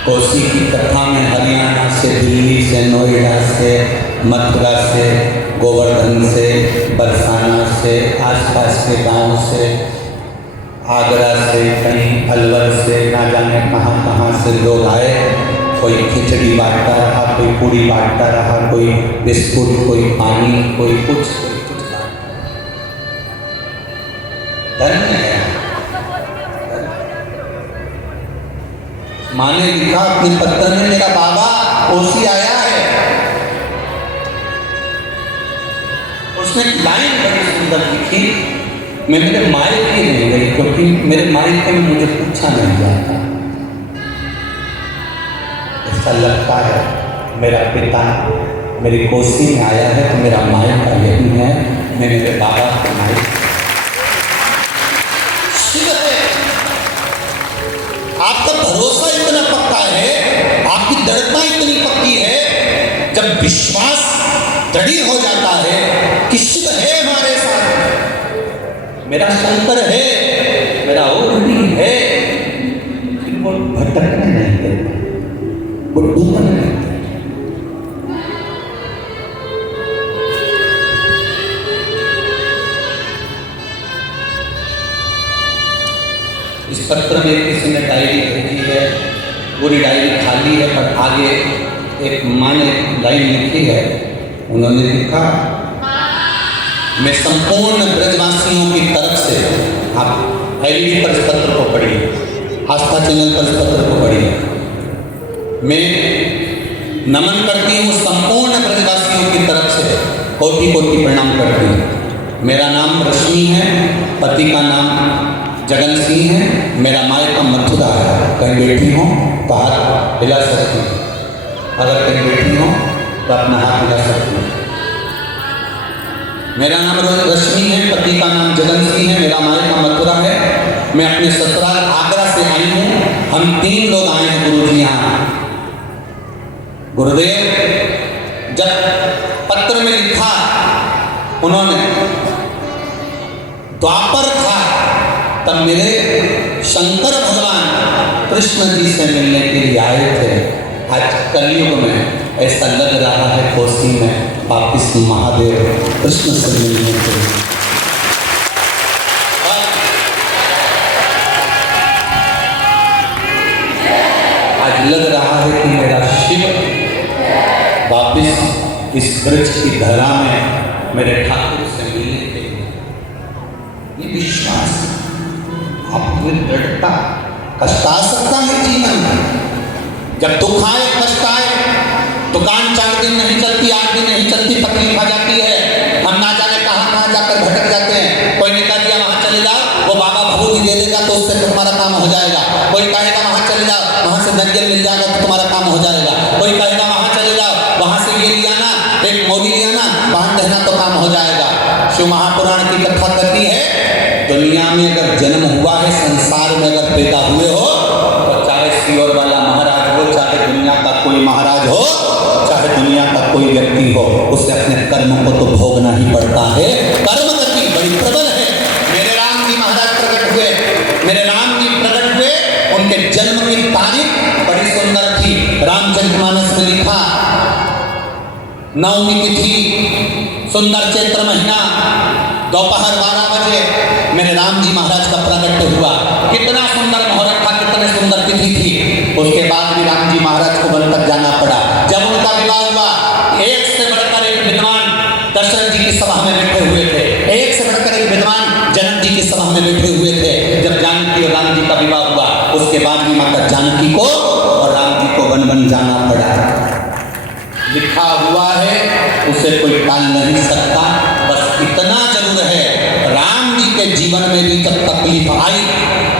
कोसी की कथा में हरियाणा से, दिल्ली से, नोएडा से, मथुरा से, गोवर्धन से, बरसाना से, आसपास के गांव से, आगरा से, कहीं अलवर से, ना जाने कहाँ कहाँ से लोग आए। कोई खिचड़ी बांटता रहा, कोई पूड़ी बांटता रहा, कोई बिस्कुट, कोई पानी, कोई कुछ धन्य है। माँ ने लिखा अपने पत्र में, मेरा बाबा कोसी आया है। उसने लाइन बड़ी सुंदर लिखी, मैं मेरे मायके नहीं गई क्योंकि मेरे मायके में मुझे पूछा नहीं जाता। ऐसा लगता है मेरा पिता मेरी कोसी में आया है तो मेरा मायका यही है, मैं मेरे बाबा के मायके। आपका भरोसा इतना पक्का है, आपकी दृढ़ता इतनी पक्की है, जब विश्वास दृढ़ हो जाता है कि शिव है हमारे साथ, मेरा शंकर है, मेरा ओढ़नी है, फिर वो भटकने नहीं देता, वो डूबने नहीं देता। इस पत्र में किसी ने डायरी भेजी है, पूरी डायरी खाली है, पर आगे एक माँ ने लाइन लिखी है, उन्होंने लिखा, मैं संपूर्ण ब्रजवासियों की तरफ से, आप एलईडी पर इस पत्र को पढ़िए, आस्था चैनल पर इस पत्र को पढ़िए, मैं नमन करती हूँ संपूर्ण ब्रजवासियों की तरफ से, कोटि कोटि प्रणाम करती हूँ। मेरा नाम रश्मि है, पति का नाम जगन सिंह है, मेरा मायका मथुरा है। कहीं बैठी हो तो हाथ हिला सकती हूँ, अगर कहीं बैठी हो तो अपना हाथ हिला सकती हूँ। मेरा नाम रश्मि है, पति का नाम जगन सिंह है, मेरा मायका मथुरा है, मैं अपने ससुराल आगरा से आई हूँ। हम 3 लोग आए हैं गुरु जी यहाँ। गुरुदेव जब पत्र में लिखा, उन्होंने द्वापर था तब मेरे शंकर भगवान कृष्ण जी से मिलने के लिए आए थे। आज कलयुग में ऐसा लग रहा है कोसी में वापिस महादेव कृष्ण से मिलने के लिए। आज लग रहा है कि मेरा शिव वापिस इस वृक्ष की धरा में मेरे ठाकुर से मिलने के लिए। ये विश्वास, आपकी दृढ़ता। कष्ट आ सकता है जीवन में, जब दुख आए, कष्ट आए, दुकान 4 दिन नहीं चलती, 8 दिन नहीं चलती, तकलीफ आ जाती है, हम ना जाने कहाँ जाकर भटक जाते हैं। कोई ने कह दिया वहाँ चले जाओ, वो बाबा भभूति दे देगा तो उससे तुम्हारा काम हो जाएगा। कोई कहेगा वहाँ चले जाओ, वहाँ से नरियल मिल जाएगा तो तुम्हारा काम हो जाएगा। कोई कहेगा वहाँ चले जाओ, वहाँ से ये लिया ना, एक मोदी लिया ना, बांध देना तो काम हो जाएगा। शिव महापुराण की कथा कहती है, दुनिया में अगर जन्म हुआ है, संसार में अगर पैदा हुए हो, तो चाहे सियोर वाला महाराज हो, चाहे दुनिया का कोई महाराज हो, चाहे दुनिया का कोई व्यक्ति हो, उसे अपने कर्म को तो भोगना ही पड़ता है। कर्म गति बड़ी प्रबल है। मेरे राम जी महाराज प्रकट हुए, मेरे राम जी प्रकट हुए, उनके जन्म की तारीख बड़ी सुंदर थी। रामचरितमानस में लिखा, नवमी तिथि, सुंदर चैत्र महीना, दोपहर 12 बजे मेरे राम जी महाराज का प्रकट हुआ। कितना सुंदर मुहूर्त था, कितनी सुंदर तिथि थी। उसके बाद भी राम जी महाराज को वन तक जाना पड़ा। जब उनका विवाह हुआ, एक से बढ़कर एक विद्वान दशरथ जी की सभा में बैठे हुए थे, एक से बढ़कर एक विद्वान जनक जी की सभा में बैठे हुए थे। जब जानकी और राम जी का विवाह हुआ, उसके बाद भी माता जानकी को और राम जी को वन जाना पड़ा। लिखा हुआ है, उसे कोई टाल नहीं सकता। बस इतना जरूर है, राम जी के जीवन में भी जब तकलीफ आई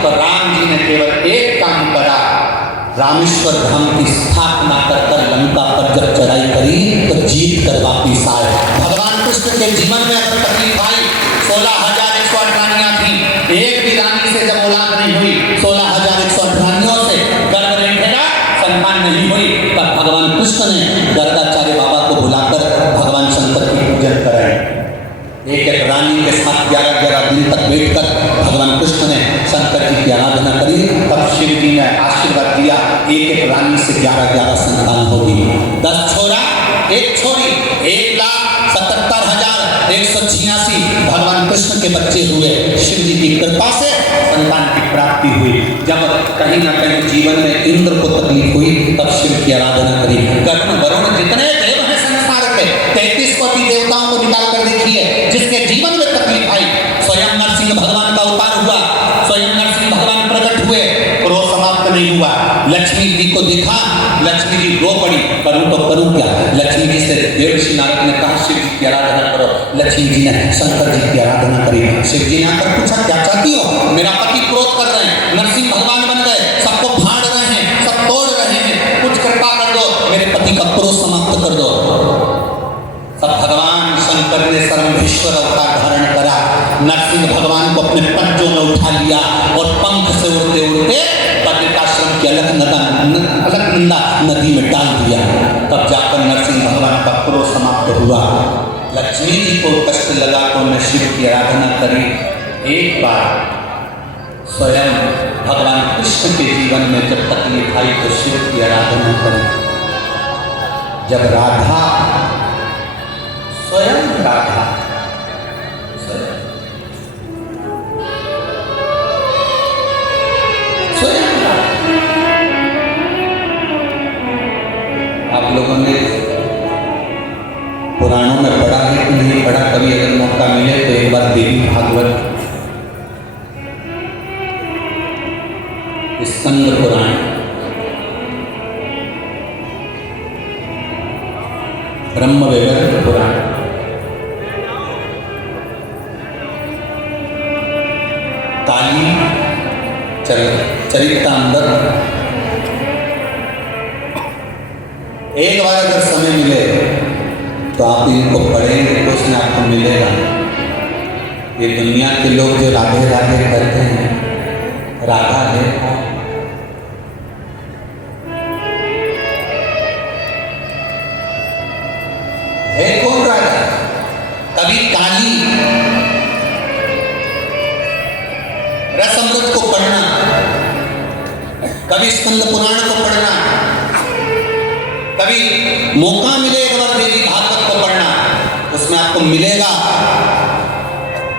तो राम जी ने केवल एक काम करा, रामेश्वर धाम की स्थापना कर लंका पर जब चढ़ाई करी तो जीत कर वापिस आए। भगवान कृष्ण के जीवन में अगर तकलीफ आई, 16,108 रानियां थी, एक भी रानी से जब औलाद नहीं हुई, 16,108 रानियों से गर्भ नहीं ठहरा, संतान नहीं हुई, तब भगवान कृष्ण ने गर्गाचार्य बाबा को बुलाकर भगवान शंकर की पूजन कराई। एक एक रानी के साथ 11-11 दिन तक बैठकर भगवान कृष्ण ने शंकर जी की आराधना करी। तब शिव जी ने आशीर्वाद दिया, एक एक रानी से 11-11 संतान होगी। 10 छोरा, 1 छोरी, 1,77,186 भगवान कृष्ण के बच्चे हुए। शिव जी की कृपा से संतान की प्राप्ति हुई। जब कहीं ना कहीं जीवन में इंद्र को तकलीफ हुई, तब शिव की आराधना करी। गरुण वरुण जितने देव हैं संसार के, 33 कोटि देवताओं को निकाल कर देखिए, जिसके जीवन में तकलीफ आई, स्वयं नरसिंह भगवान का अवतार हुआ, स्वयं नरसिंह भगवान प्रकट हुए, क्रोध समाप्त नहीं हुआ। लक्ष्मी जी को देखा, लक्ष्मी जी रो पड़ी, करूं तो करूं क्या। लक्ष्मी जी से देवर्षि नारद ने कहा शिव जी की आराधना करो। लक्ष्मी जी ने शंकर जी की आराधना करी। शिव जी ने आकर पूछा, क्या चाहती हो? मेरा पति क्रोध कर रहे हैं, नरसिंह भगवान बन गए, सबको फाड़ रहे हैं, सब तोड़ रहे हैं, कुछ कृपा कर दो, मेरे पति का क्रोध समाप्त कर दो। तब भगवान शंकर ने सर्वेश्वर अवतार धारण करा, नरसिंह भगवान को अपने पंजों में उठा लिया और पंख से उड़ते उड़ते बद्रिकाश्रम की अलकनंदा नदी में डाल दिया। तब जाकर नरसिंह भगवान का क्रोध समाप्त हुआ। लक्ष्मी जी को कष्ट लगा तो उन्होंने शिव की आराधना करी। एक बार स्वयं भगवान कृष्ण के जीवन में जब तकलीफ आई तो शिव की आराधना करी। जब राधा, स्वयं राधा, आप लोगों ने पुराणों में पढ़ा है कि नहीं पढ़ा, कभी अगर मौका मिले तो एक बार देवी भागवत स्कंद पुराण, ब्रह्म वैवर्त पुराण, काली चरित्रांतर, एक बार अगर समय मिले तो आप इनको पढ़ेंगे, कुछ ना आपको मिलेगा। ये दुनिया के लोग जो राधे राधे करते हैं, राधा है कौन राधा? कभी काली रसअमृत को पढ़ना, कभी स्कंद पुराण को पढ़ना, कभी मौका मिले एक बार देवी भागवत को पढ़ना, उसमें आपको मिलेगा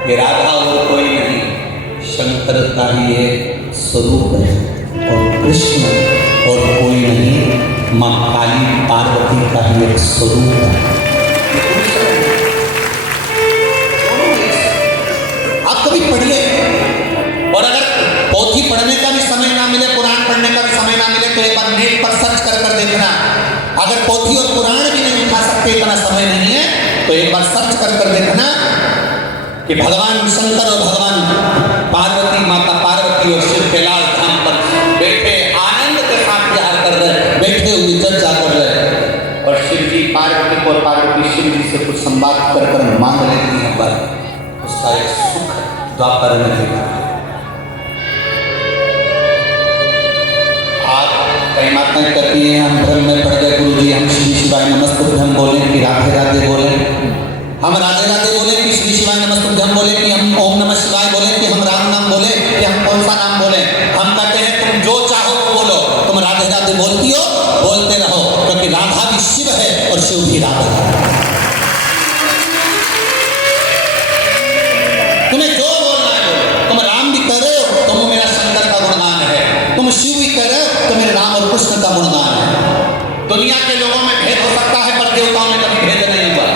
कि राधा और कोई नहीं, शंकर का ही एक स्वरूप है, और कृष्ण और कोई नहीं, माँ काली पार्वती का ही एक स्वरूप है। आप कभी पढ़िए, और अगर पोथी पढ़ने का भी समय ना मिले, पुराण पढ़ने का भी समय ना मिले, तो एक बार नेट पर सर्च कर देखना। अगर पोथी और पुराण भी नहीं उठा सकते, इतना समय नहीं है, तो एक बार सर्च कर देखना कि भगवान शंकर और भगवान पार्वती, माता पार्वती और शिव कैलाश धाम पर बैठे आनंद के साथ विहार कर रहे, बैठे हुए चर्चा कर रहे, और शिव जी पार्वती को, पार्वती शिव जी से कुछ संवाद कर मांग लेती है, पर उसका एक सुख द्वापर में देखा। आज कई माताएं कहती हैं हम भ्रम में पड़ गए गुरु जी, हम श्री शिवाय नमस्तुभ्यं हम बोले कि राधे राधे बोले, हम राधे राधे बोले कि श्री शिवाय नमस्तुभ्यं बोले, कि हम ओम नमः शिवाय बोले, कि हम राम नाम बोले, कि हम कौन सा नाम बोले। हम कहते हैं तुम जो चाहो वो बोलो, तुम राधे राधे बोलती हो, बोलते रहो, क्योंकि राधा भी शिव है और शिव भी राधा है। तुम्हें जो बोलना है बोलो, तुम राम भी कर रहे हो तो वो मेरा शंकर का गुणगान है, तुम शिव भी कर रहे हो तो मेरे राम और कृष्ण का गुणगान है। दुनिया के लोगों में भेद हो सकता है, पर देवताओं में कभी भेद नहीं हुआ।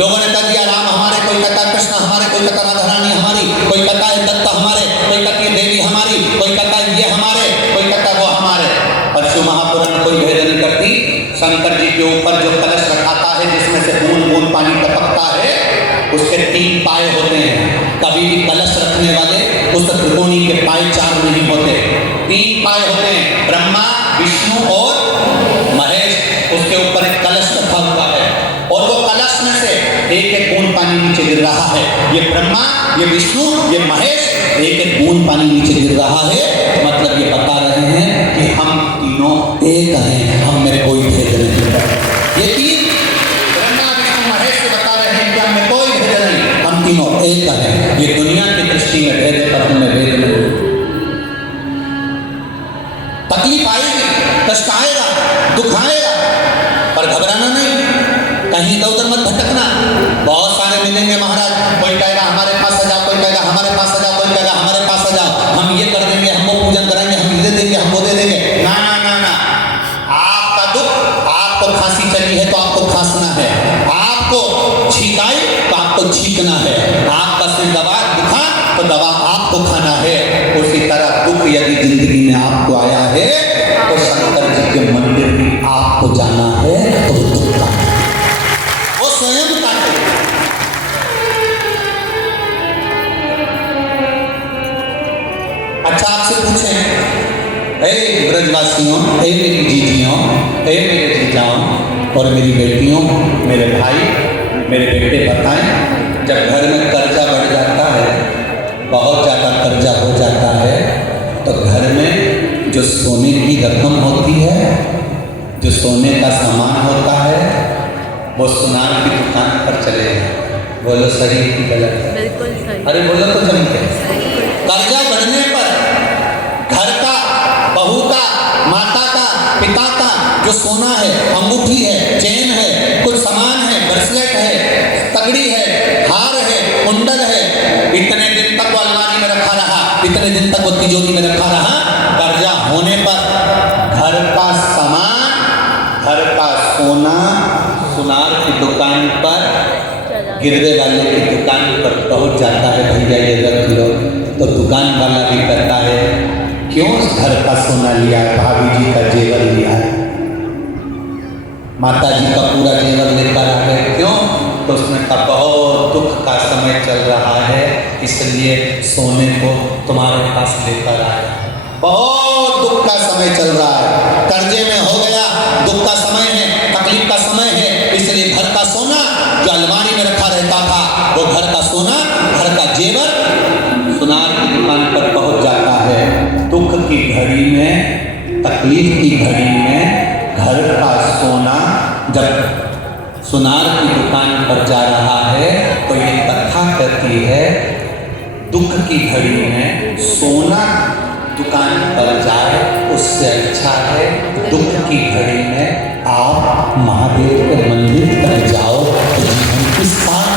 लोगों ने कह दिया राम हमारे, कोई कहता है कृष्ण हमारे, कोई कहता राधा रानी हमारी, कोई कहता है दत्त हमारे, कोई कहती है देवी हमारी, कोई कहता है ये हमारे, कोई कहता है वो हमारे। पर शिव महापुराण कोई भेद नहीं करती। शंकर जी के ऊपर जो कलश रखाता है, जिसमें से बूंद बूंद पानी टपकता है, उसके 3 पाए होते हैं। कभी भी कलश रखने वाले उस त्रिकोणी के पाए 4 नहीं होते, 3 पाए होते हैं, ब्रह्मा विष्णु और महेश। उसके ऊपर एक कलश रखा हुआ है, और वो कलश में से एक एक बूंद पानी नीचे गिर रहा है। ये ब्रह्मा, ये विष्णु, ये महेश, एक एक बूंद पानी नीचे गिर रहा है। मतलब ये बता रहे हैं कि हम तीनों एक हैं, हम में कोई भेद नहीं। ये 3 ब्रह्मा विष्णु महेश से बता रहे हैं कि हम में कोई भेद नहीं, हम तीनों एक हैं। ये दुनिया की दृष्टि में भेद, पर हमें भेद नहीं। तकलीफ आएगी, कष्ट आएगा, दुख आएगा, पर घबराना नहीं, कहीं इधर उधर मत भटकना। बहुत सारे मिलेंगे महाराज, कोई कहेगा हमारे पास आ जाओ, कोई कहेगा हमारे पास आ जाओ, कोई कहेगा हमारे पास आ जाओ, हम ये कर देंगे, हम वो पूजन कराएंगे, हम ये देंगे, हम वो दे देंगे। ना ना ना ना, आपका दुख, आपको खांसी चली है तो आपको खांसना है, आपको छींक आई तो आपको छींकना है, आपका सिर दवा दुखा तो दवा आपको खाना है। उसी तरह दुख यदि जिंदगी में आपको आया है तो शंकर जी के मंदिर भी आपको जाना है, तो दुख का वो स्वयं काटे। अच्छा आपसे पूछें, हे ब्रजवासियों, हे मेरी जीजियों, हे मेरे जीजाओं और मेरी बेटियों, मेरे भाई, मेरे बेटे, बताएं जब घर में कर्जा बढ़ जाता है, बहुत ज़्यादा कर्जा हो जाता है, तो घर में जो सोने की रकम होती है, जो सोने का सामान होता है, वो सुनार की दुकान पर चले जाए। बोलो सही की गलत? बिल्कुल सही। अरे बोलो तो जम के। कर्जा बढ़ने पर घर का, बहू का, माता का, पिता का जो सोना है, अंगूठी है, चेन है, कुछ सामान है, ब्रेसलेट है, तगड़ी है, हार है, कुंडल है, इतने दिन तक वो अलमारी में रखा रहा, इतने दिन तक वो तिजोरी में रखा रहा। कर्जा होने पर घर का सामान, घर का सोना सुनार की दुकान पर, गिरवे वाले की दुकान पर पहुंच जाता है, भैया ये रख लो। तो दुकान वाला भी कहता है क्यों घर का सोना लिया, भाभी जी का जेवर लिया, माता जी का पूरा जेवर लेकर आ गए, क्यों? तो उसने कहा बहुत दुख का समय चल रहा है, इसलिए सोने को तुम्हारे पास लेकर आया। बहुत दुख का समय चल रहा है, कर्जे में हो गया, दुख का समय है, तकलीफ का समय है, इसलिए घर का सोना जो अलमारी में रखा रहता था, वो घर का सोना, घर का जेवर सुनार की दुकान पर पहुंच जाता है। दुख की घड़ी में, तकलीफ की घड़ी में घर का सोना जब सुनार की दुकान पर जा रहा है, तो ये कथा कहती है दुख की घड़ी में सोना दुकान पर जाए उससे अच्छा है दुख की घड़ी में आप महादेव के मंदिर तक जाओ, तो जीवन की साथ।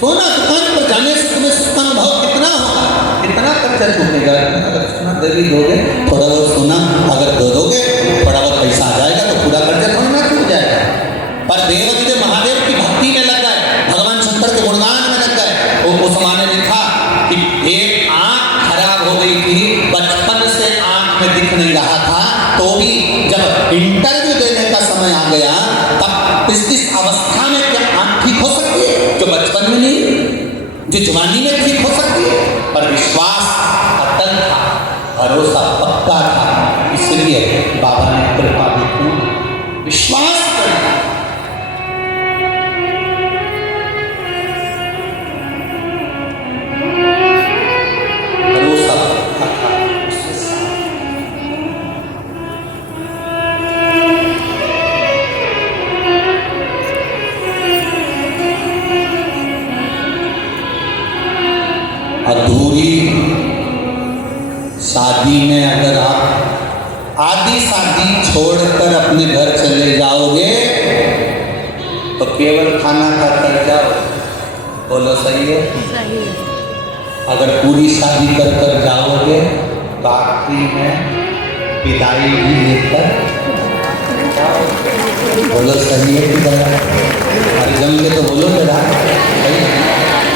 सोना दुकान पर जाने से तुम्हें सुख का अनुभव कितना होगा, कितना खर्चा छूटेगा। अगर सोना दे भी दोगे, थोड़ा बहुत सोना अगर दे दोगे, थोड़ा बहुत पैसा आ जाएगा, तो पूरा कर्जा थोड़ा ना छूट जाएगा। पर देव महादेव की भक्ति में लग गए, भगवान शंकर के गुणगान में लग गए। उस माने लिखा कि एक आंख खराब हो गई थी, बचपन से आंख में दिख नहीं रहा था, तो भी जब इंटरव्यू देने का समय आ गया, तब इस अवस्था में क्या आंख ठीक हो सकती है? जो बचपन में नहीं, जो जवानी में ठीक हो सकती है? पर विश्वास अटल था, भरोसा पक्का था, इसलिए बाबा ने कृपा भी की, विश्वास कर भरोसा पक्का था उसके साथ। अधूरी शादी में अगर आप आधी शादी छोड़कर अपने घर चले जाओगे, तो केवल खाना खाकर जाओ, बोलो सही है? अगर पूरी शादी कर कर जाओगे, तो आखिरी में विदाई भी लेकर जाओ, बोलो सही है? अरे जम के तो बोलो मेरा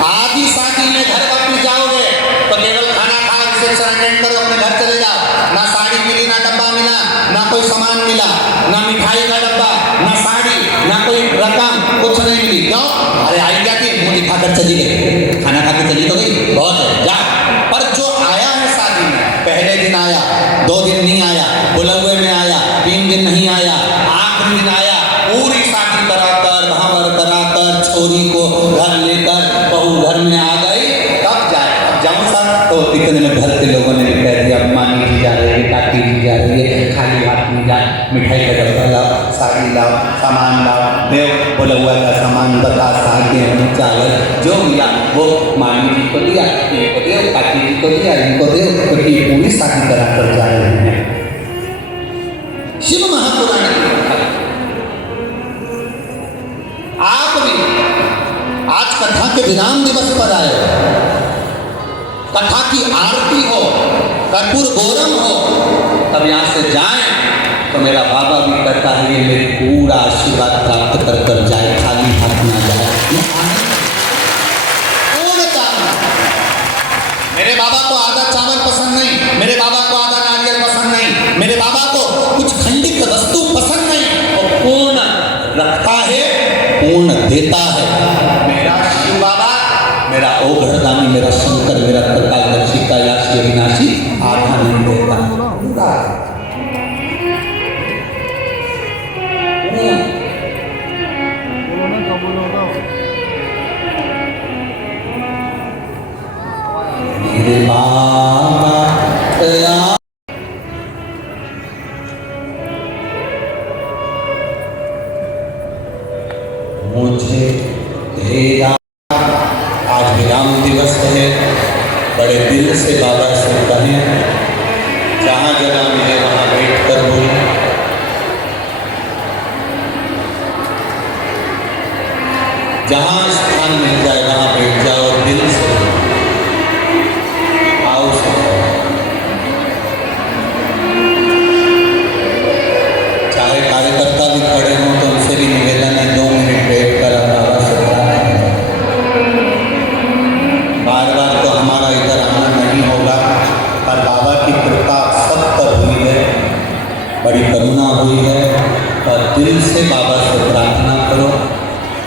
आधी शादी में घर वापस जाओगे, तो केवल खाना खा रिसेप्शन अटेंड करो, अपने घर चले जाओ, ना साड़ी मिली, ना डब्बा मिला, ना कोई सामान मिला, ना मिठाई का डब्बा, ना साड़ी, ना कोई रकम, कुछ नहीं मिली। क्यों? अरे आई क्या थी, मुंह दिखाकर चली गई, खाना खा के चली तो गई, बहुत है जा। पर जो आया है शादी में, पहले दिन आया, 2 दिन नहीं आया, बुलौए में आया, 3 दिन नहीं आया, आखिरी दिन आया, पूरी शादी कराकर, भावर कराकर, छोरी को घर लेकर बहू घर में आ गई, तब जाए जाऊँ सा। तो इतने में घर के लोगों ने भी कह दिया, मामी जी जा रही है, काकी जी जा रही है, खाली हाथ नहीं जा, मिठाई का डब्बा लाओ, साड़ी लाओ, सामान लाओ, देव बुलौआ का सामान, बतासा, गेहूँ, चावल जो मिला वो मामी जी को दिया, इनको दो, काकी जी को दिया, इनको दो, क्योंकि ये पूरी शादी करा कर जा रहे हैं। शिव महापुराण की कथा आप भी आज कथा के विराम दिवस पर आए हो, कथा की आरती हो, कर्पूर गौरम हो, तब यहाँ से जाएं तो मेरा बाबा भी कहता है ये मेरी पूरा आशीर्वाद प्राप्त कर कर जाए, खाली हाथ ना जाए। मेरे बाबा को आधा चावल पसंद नहीं, मेरे बाबा को आधा नारियल पसंद नहीं, मेरे बाबा को कुछ खंडित वस्तु पसंद नहीं, वो पूर्ण रखता है, पूर्ण देता है। मेरा शिव बाबा, मेरा ओघड़दानी, मेरा शंकर, मेरा त्रिकालदर्शी, कैलाशी, अविनाशी आधा नहीं देता, पूरा। मेरे बाबा मुझे तेरा, आज विराम दिवस है, बड़े दिल से बाबा से कहें, जहाँ जगह मिले वहाँ बैठ कर बोले, जहाँ स्थान मिल जाए वहाँ बैठ जाओ, दिल से आओ सब। चाहे कार्यकर्ता भी खड़े हों तो उनसे भी निवेदन है 2 मिनट वेट करा बाबा से बार बार तो हमारा इधर आना नहीं होगा, पर बाबा की कृपा सब पर हुई है, बड़ी करुणा हुई है, और दिल से बाबा से प्रार्थना करो।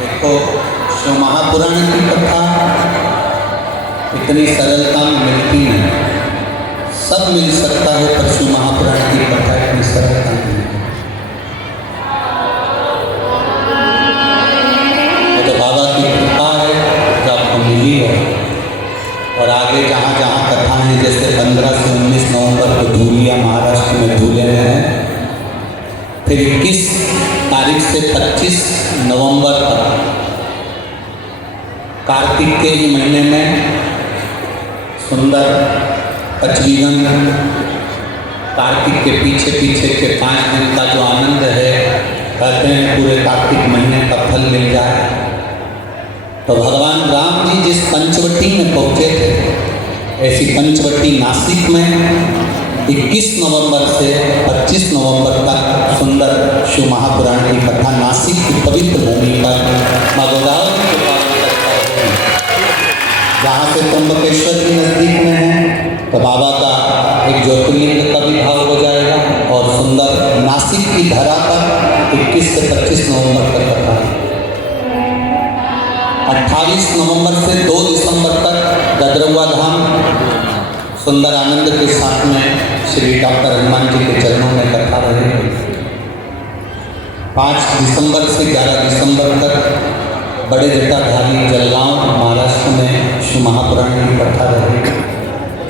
देखो शिव महापुराण की कथा इतनी सरलता में मिलती नहीं, सब मिल सकता है, पर शिव महापुराण की कथा इतनी सरलता नहीं है। तो बाबा की कृपा है जो आपको मिली है। और आगे जहाँ जहाँ कथा है, जैसे 15 से 19 नवंबर को धुलिया महाराष्ट्र में धुले में है, फिर 21 तारीख से 25 नवंबर तक कार्तिक के ही महीने में सुंदर पचवीगन, कार्तिक के पीछे पीछे के 5 दिन का जो आनंद है, कहते हैं पूरे कार्तिक महीने का फल मिल जाए। तो भगवान राम जी जिस पंचवटी में पहुँचे थे, ऐसी पंचवटी नासिक में 21 नवंबर से 25 नवंबर तक सुंदर शिव महापुराण की कथा नासिक की पवित्र भूमि पर माँ गोदावरी के पास जहाँ से त्र्यंबकेश्वर भी नज़दीक में है, तो बाबा का एक ज्योतिर्लिंग का भी भाव हो जाएगा। और सुंदर नासिक की धरा पर 21 से 25 नवंबर तक कथा, 28 नवंबर से 2 दिसंबर तक गदरवा धाम सुंदर आनंद के साथ में श्री डॉक्टर हनुमान जी के चरणों में कथा रहेगी। 5 दिसंबर से 11 दिसंबर तक बड़े जटाधारी जलगांव महाराष्ट्र में शिव महापुराण की कथा रहेगी।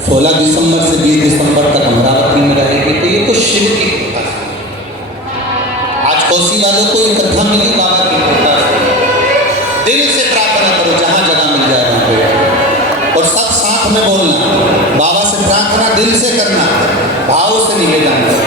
16 दिसंबर से 20 दिसंबर तक अमरावती में रहेगी। तो ये तो शिव की कृपा है। आज कोसी वालों को ये कथा मिली बाबा की कृपा से। दिल से प्रार्थना करो, जहाँ जगह मिल जाए वहाँ पे, और सब साथ में बोलना, बाबा से प्रार्थना दिल से करना, भाव से निवेदन करना।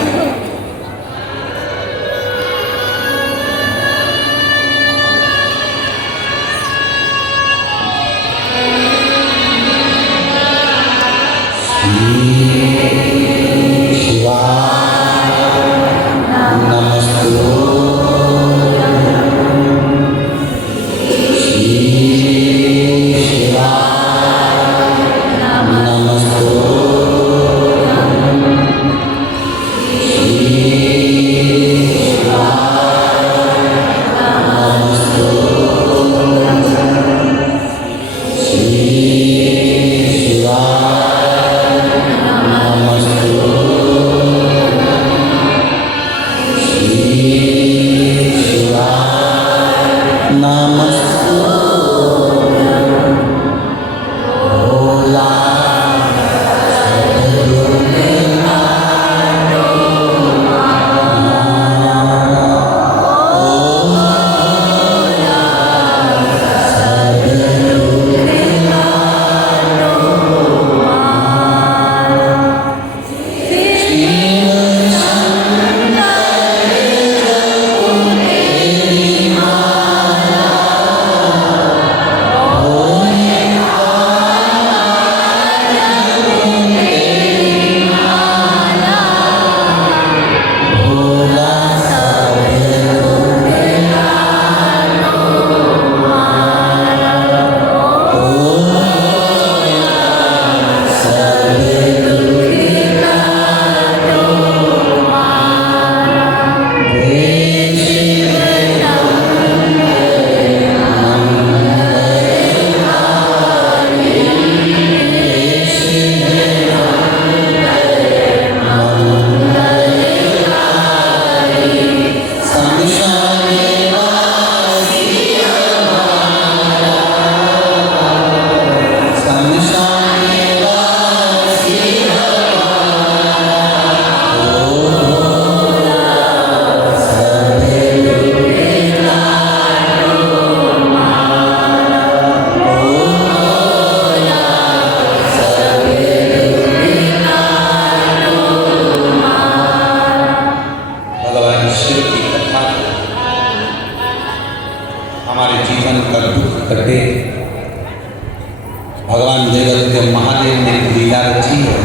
भगवान देवदेव महादेव ने लीला रची है।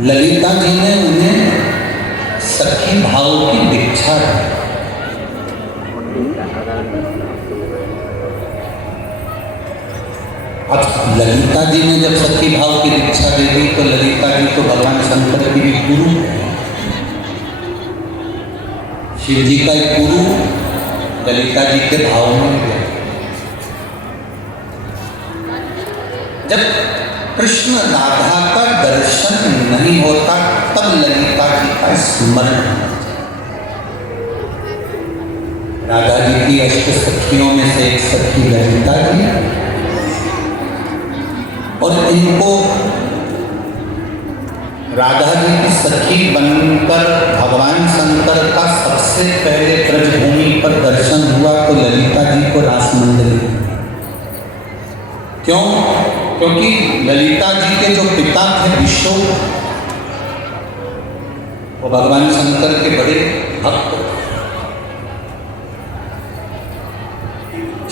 ललिता जी ने उन्हें सखी भाव की दीक्षा है। अब ललिता जी ने जब सखी भाव की दीक्षा दे दी तो ललिता जी तो भगवान शंकर की भी गुरु, शिव जी का एक गुरु ललिता जी के भाव में गया। जब कृष्ण राधा का दर्शन नहीं होता तब ललिता जी का स्मरण होना चाहिए। राधा जी की अष्ट सखियों में से एक सखी ललिता जी, और इनको राधा जी की सखी बनकर भगवान शंकर का सबसे पहले ब्रजभूमि पर दर्शन हुआ तो ललिता जी को रास मंडली। क्यों? क्योंकि ललिता जी के जो पिता थे विष्णु, वो भगवान शंकर के बड़े भक्त,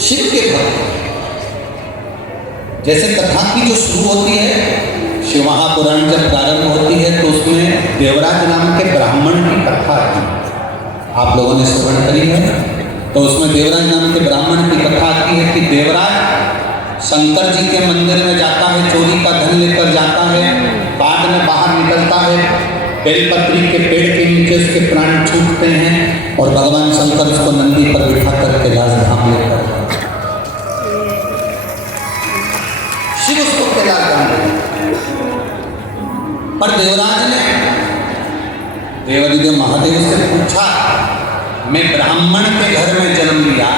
शिव के भक्त। जैसे कथा की जो शुरू होती है, शिव महापुराण जब प्रारंभ होती है तो उसमें देवराज नाम के ब्राह्मण की कथा आती है। आप लोगों ने श्रवण करी है, तो उसमें देवराज नाम के ब्राह्मण की कथा आती है कि देवराज शंकर जी के मंदिर में जाता है, चोरी का धन लेकर जाता है, बाद में बाहर निकलता है, बेलपत्री के पेड़ के नीचे उसके प्राण छूटते हैं और भगवान शंकर उसको नंदी पर बिठा कर कैलाश धाम लेकर, शिव उसको कैलाश धाम लेकर। पर देवराज ने देवादिदेव महादेव से पूछा, मैं ब्राह्मण के घर में जन्म लिया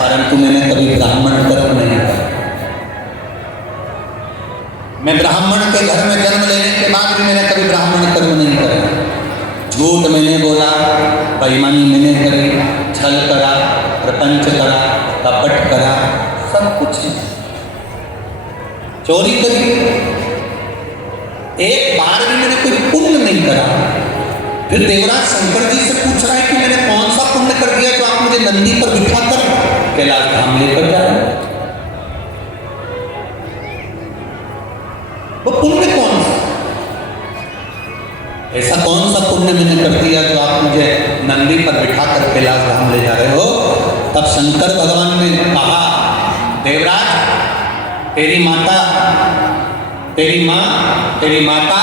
परंतु मैंने कभी ब्राह्मण कर्म नहीं किया। मैं ब्राह्मण के घर में जन्म लेने के बाद भी मैंने कभी ब्राह्मण कर्म नहीं करा। झूठ मैंने बोला, बेईमानी मैंने करी, छल करा, प्रपंच करा, कपट करा, सब कुछ चोरी करी, एक बार भी मैंने कोई पुण्य नहीं करा। फिर देवराज शंकर जी से पूछ रहा है कि मैंने कौन सा पुण्य कर दिया जो आप मुझे नंदी पर बिठा कर कैलाश धाम लेकर जा रहे हैं? वो पुण्य कौन सा? ऐसा कौन सा पुण्य मैंने कर दिया जो आप मुझे नंदी पर बिठा कर कैलाश धाम ले जा रहे हो? तब शंकर भगवान ने कहा, देवराज तेरी माता, तेरी माँ, तेरी माता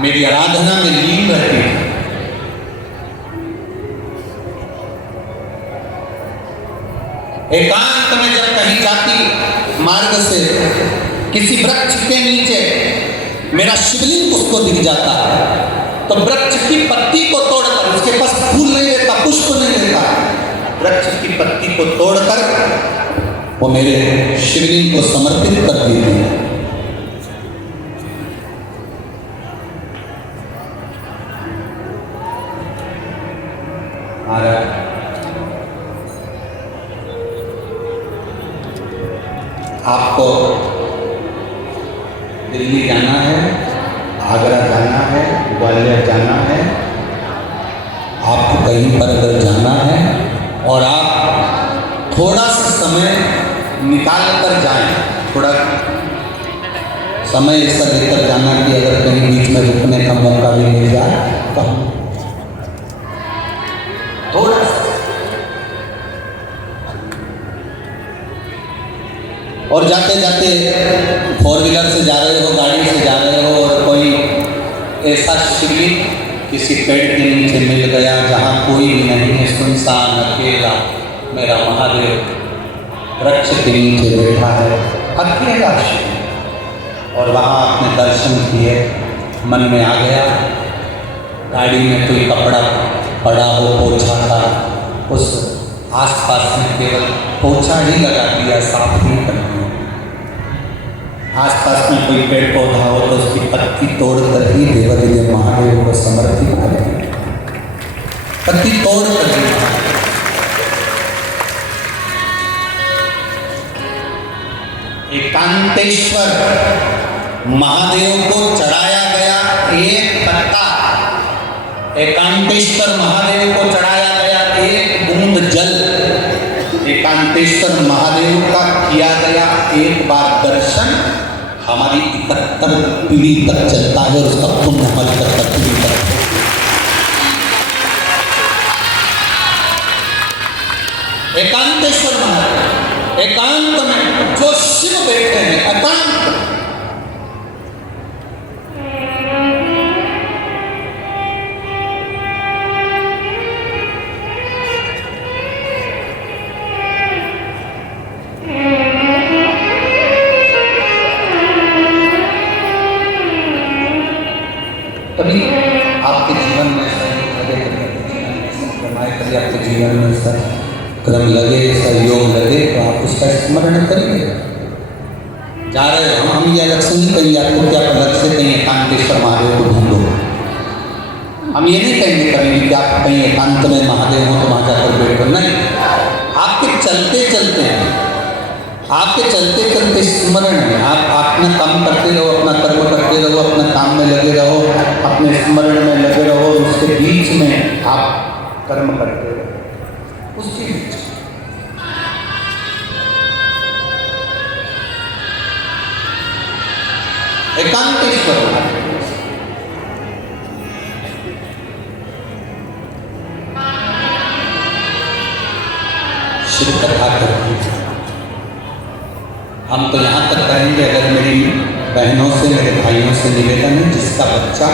मेरी आराधना में लीन रहती है। एकांत में जब कहीं जाती मार्ग से किसी वृक्ष के नीचे मेरा शिवलिंग उसको दिख जाता है तो वृक्ष की पत्ती को तोड़कर, उसके पास फूल नहीं लेता, पुष्प नहीं लेता, वृक्ष की पत्ती को तोड़कर वो मेरे शिवलिंग को समर्पित कर देती है। आपको दिल्ली जाना है, आगरा जाना है, ग्वालियर जाना है, आपको कहीं पर अगर जाना है और आप थोड़ा सा समय निकाल कर जाएं, थोड़ा समय ऐसा लेकर जाना कि अगर कहीं बीच में रुकने का मौका भी मिल जाए तो थोड़ा सा, और जाते जाते फोर व्हीलर से जा रहे हो, गाड़ी से जा रहे हो और कोई ऐसा शिवलिंग किसी पेड़ के नीचे मिल गया जहाँ कोई भी नहीं है, सुनसान अकेला मेरा महादेव वृक्ष के नीचे बैठा है, अकेला शिव, और वहाँ आपने दर्शन किए, मन में आ गया गाड़ी में कोई कपड़ा पड़ा हो, पोछा था, उस आसपास में केवल पोछा ही लगा दिया, साफ नहीं कर दिया। आसपास में कोई पेड़ पौधा हो तो उसकी पत्ती तोड़कर ही देवादिदेव महादेव को समर्पित कर दिया, पत्ती तोड़ कर दिया। एकांतेश्वर महादेव को चढ़ाया गया एक पत्ता, एकांतेश्वर महादेव को चढ़ाया गया एक बूंद जल, एकांतेश्वर महादेव का किया गया एक बार दर्शन हमारी 71 पीढ़ी तक चलता है और उसका पुण्य हमारी 71 पीढ़ी तक। एकांतेश्वर महादेव एकांत में जो शिव बैठे हैं एकांत। कभी आपके जीवन में कभी आपके जीवन में ऐसा क्रम लगे, ऐसा योग लगे तो आप उसका स्मरण करिए। जा रहे हो हम ये अलग से नहीं कहेंगे आपको क्या अलग से कहीं एकांतेश्वर महादेव को ढूंढो। हम ये नहीं कहेंगे कभी कि आप कहीं एकांत में महादेव हो तो वहाँ जाकर बैठो, नहीं। आपके चलते चलते स्मरण में आप अपना काम करते रहो, अपना कर्म करते रहो, अपना काम में लगे रहो, अपने स्मरण में लगे रहो, उसके बीच में आप कर्म करते रहो। उसके बीच एकांतेश्वर शिव कथा करती है। हम तो यहाँ तक कहेंगे, अगर मेरी बहनों से मेरे भाइयों से निवेदन है, जिसका बच्चा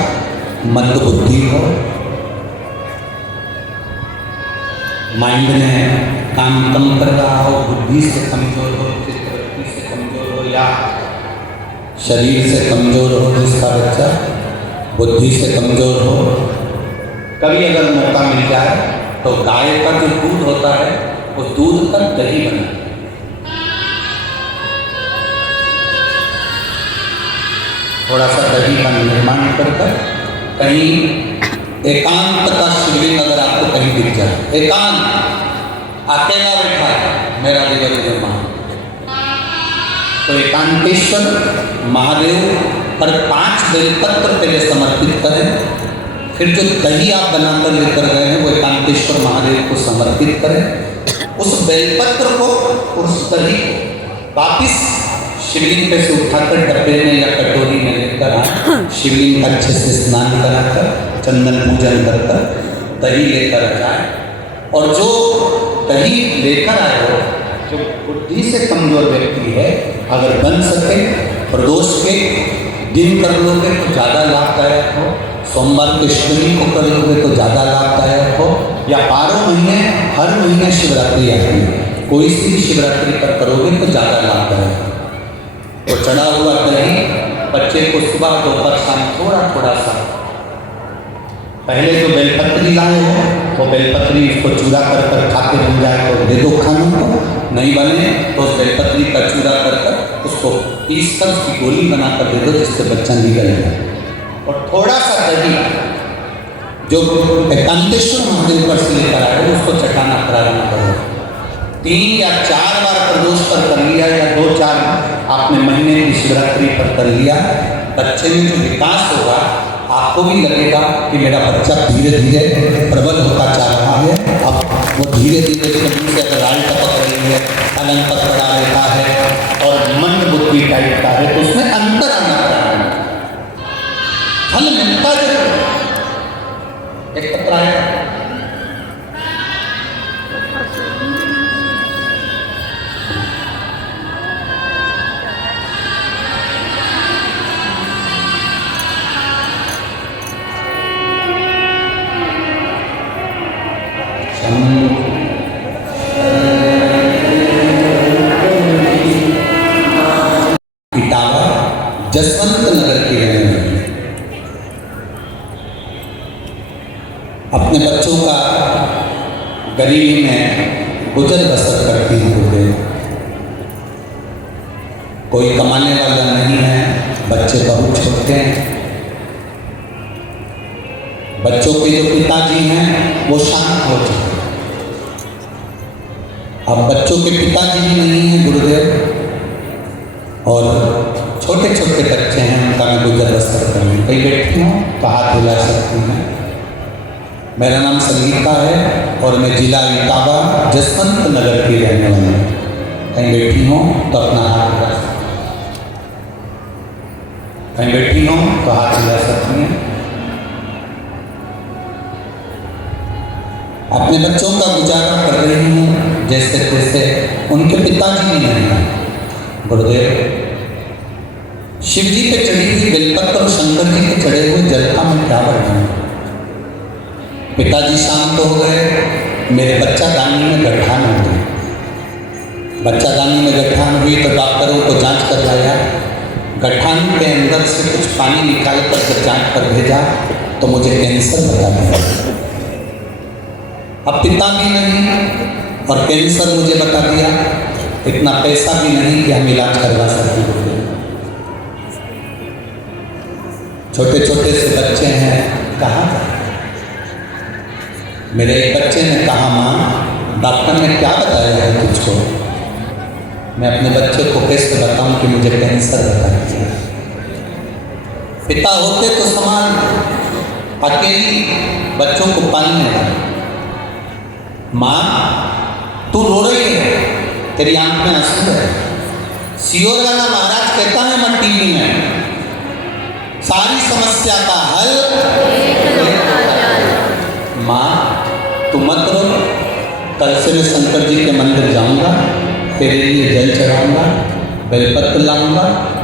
मंद बुद्धि हो, माइंड में काम कम कर रहा हो, बुद्धि से कमजोर हो, चित्तवृत्ति से कमजोर हो या शरीर से कमजोर हो, जिसका बच्चा बुद्धि से कमजोर हो, कभी अगर मौका मिल जाए तो गाय का जो दूध होता है वो दूध का दही बना, थोड़ा सा दही का निर्माण कर कहीं एकांत का शिवलिंग अगर आपको कहीं दिख जाए, एकांत अकेला बैठा है मेरा देवर महादेव, तो एकांतेश्वर महादेव पर 5 बेलपत्र पहले समर्पित करें, फिर जो दही आप बनाकर लेकर गए हैं वो एकांतेश्वर महादेव को समर्पित करें। उस बेलपत्र को, उस दही को वापिस शिवलिंग पे से उठाकर डब्बे में या कटोरी में लेकर आए, शिवलिंग अच्छे से स्नान कराकर चंदन पूजन कर दही लेकर जाए, और जो दही लेकर आए हो, जो बुद्धि से कमजोर व्यक्ति है, अगर बन सके प्रदोष के दिन कर लोगे तो ज़्यादा लाभदायक हो, सोमवार के अष्टमी को कर लोगे तो ज़्यादा लाभदायक हो, या 12 महीने हर महीने शिवरात्रि आती है, कोई सी शिवरात्रि पर करोगे तो ज़्यादा लाभदायक हो। तो चढ़ा हुआ दही बच्चे को सुबह दोपहर शाम थोड़ा थोड़ा सा, पहले जो बेलपत्री लाए हो वो बेलपत्री इसको चूरा कर खा के बन जाए तो दे दो खाने को, नहीं बने तो उस बेलपत्री का चूरा कर उसको पीस कर उसकी गोली बनाकर दे दो, जिससे बच्चा निकल जाए। और थोड़ा सा दही जो एकांतेश्वर महादेव पर से लेकर आए उसको चटाना प्रारंभ करो। 3 या 4 बार प्रदोष पर कर लिया या 2-4 आपने महीने की शिवरात्रि पर कर लिया, बच्चे में जो विकास होगा आपको भी लगेगा कि मेरा बच्चा धीरे धीरे प्रबल होता जा रहा है। अब वो धीरे धीरे से अगर राल टपक रही है, अलंग पकड़ा लेता है और मन बुद्धि टाइप का है, तो उसमें अंतर आना प्रारंभ, फल मिलता जरूर। एक पत्र आया इटावा जसवंत नगर की रहने वाली, अपने बच्चों का गरीबी में गुजर बसर करती हैं। कोई कमाने वाला नहीं है, बच्चे बहुत छोटे हैं, बच्चों के जो पिताजी हैं वो शांत हो चुके, अब बच्चों के पिताजी भी नहीं हैं गुरुदेव, और छोटे छोटे बच्चे हैं, उनका मैं गुजर बसर कर लूँ। कहीं बैठी हूँ तो हाथ हिला सकती हैं। मेरा नाम संगीता है और मैं जिला इटावा जसवंत नगर की रहने वाली हूँ। कहीं बैठी हूँ तो अपना हाथ हिला सकती हैं, कहीं बैठी हूँ तो हाथ हिला सकती हैं। अपने बच्चों का गुजारा कर रही हूँ, जैसे तैसे, उनके पिताजी भी नहीं है। गुरुदेव, शिव जी पे चढ़ी हुई बेलपत्र और शंकर जी के चढ़े हुए जल का मैं क्या बताऊं। पिताजी शांत हो गए, मेरे बच्चा दानी में गठान हो गई। बच्चा दानी में गठान हुई तो डॉक्टरों को जांच करवाया। गठान के अंदर से कुछ पानी निकाल कर जब जांच पर भेजा तो मुझे कैंसर बता दिया। अब पिता भी नहीं और कैंसर मुझे बता दिया। इतना पैसा भी नहीं कि हम इलाज करवा सकते। छोटे छोटे से बच्चे हैं, कहाँ जाए। मेरे एक बच्चे ने कहा, माँ डॉक्टर ने क्या बताया है तुझको। मैं अपने बच्चे को कैसे बताऊं कि मुझे कैंसर बता दिया। पिता होते तो समान अकेली बच्चों को पालने वाले। माँ तू रो रही है, तेरी आंख में आंसू है। सियोर वाला महाराज कहता है मन टीवी में, सारी समस्या का हल माँ तू मत रो। कल से मैं शंकर जी के मंदिर जाऊंगा, तेरे लिए जल चढ़ाऊंगा, बेलपत्र लाऊंगा,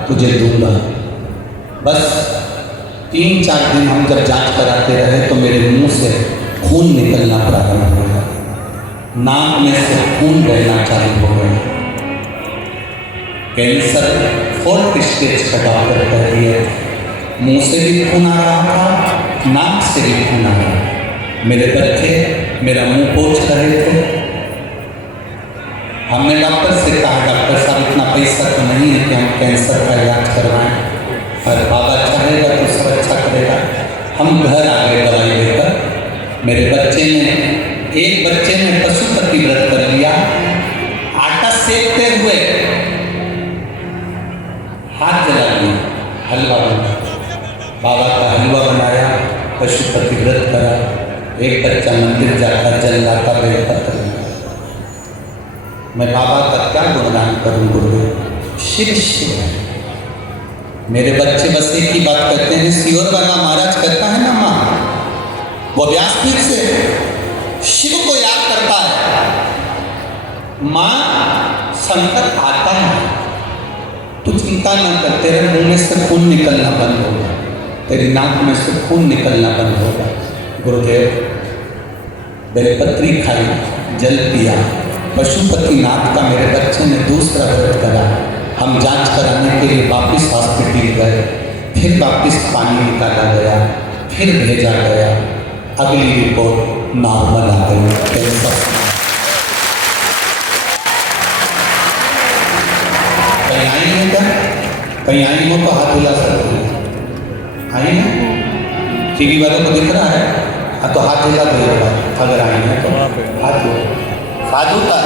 तुझे दूंगा। बस 3-4 दिन हम जब जांच कराते रहे तो मेरे मुंह से खून निकलना प्रारंभ हो गया, नाक में से खून बहना चालू हो गया। कैंसर 4th स्टेज का डॉक्टर कह दिया। मुंह से भी खून आ रहा था, नाक से भी खून आ रहा था। मेरे बच्चे मेरा मुंह पोंछ रहे थे। हमने डॉक्टर से कहा, डॉक्टर साहब इतना पैसा तो नहीं है कि हम कैंसर का इलाज करवाएं, पर बाबा चाहेगा तो सब अच्छा करेगा। हम घर आ गए दवाई लेकर। मेरे बच्चे ने, एक बच्चे ने पशुपति व्रत कर लिया। आटा सेकते हुए हाथ जला लिया, हलवा बना। बाबा का हलवा बनाया, पशुपति व्रत करा। एक बच्चा मंदिर जाकर जल लाता, बेलपत्र। मैं बाबा का क्या गुणगान करूं गुरुदेव। शिव शिव। मेरे बच्चे बस एक ही बात कहते हैं, सियोर वाला महाराज कहता है ना माँ, वो व्यासपीठ से शिव को याद करता है। माँ संकट आता है तू चिंता ना कर, तेरे मुंह में से खून निकलना बंद होगा, तेरी नाक में से खून निकलना बंद होगा। गुरुदेव, बेलपत्री खाई, जल पिया, पशुपतिनाथ का मेरे बच्चे ने दूसरा व्रत करा। हम जांच कराने के लिए वापस हॉस्पिटल गए, फिर वापस पानी निकाला गया, फिर भेजा गया। अगली रिपोर्ट नॉर्मल आ गई, कैंसर। कहीं आई है क्या? कहीं आई हो तो हाथ हिला सकते हो। आई ना? टीवी वालों को दिख रहा है? हाँ तो हाथ हिला दो एक बार, अगर आई है तो हाथ दो। साधु का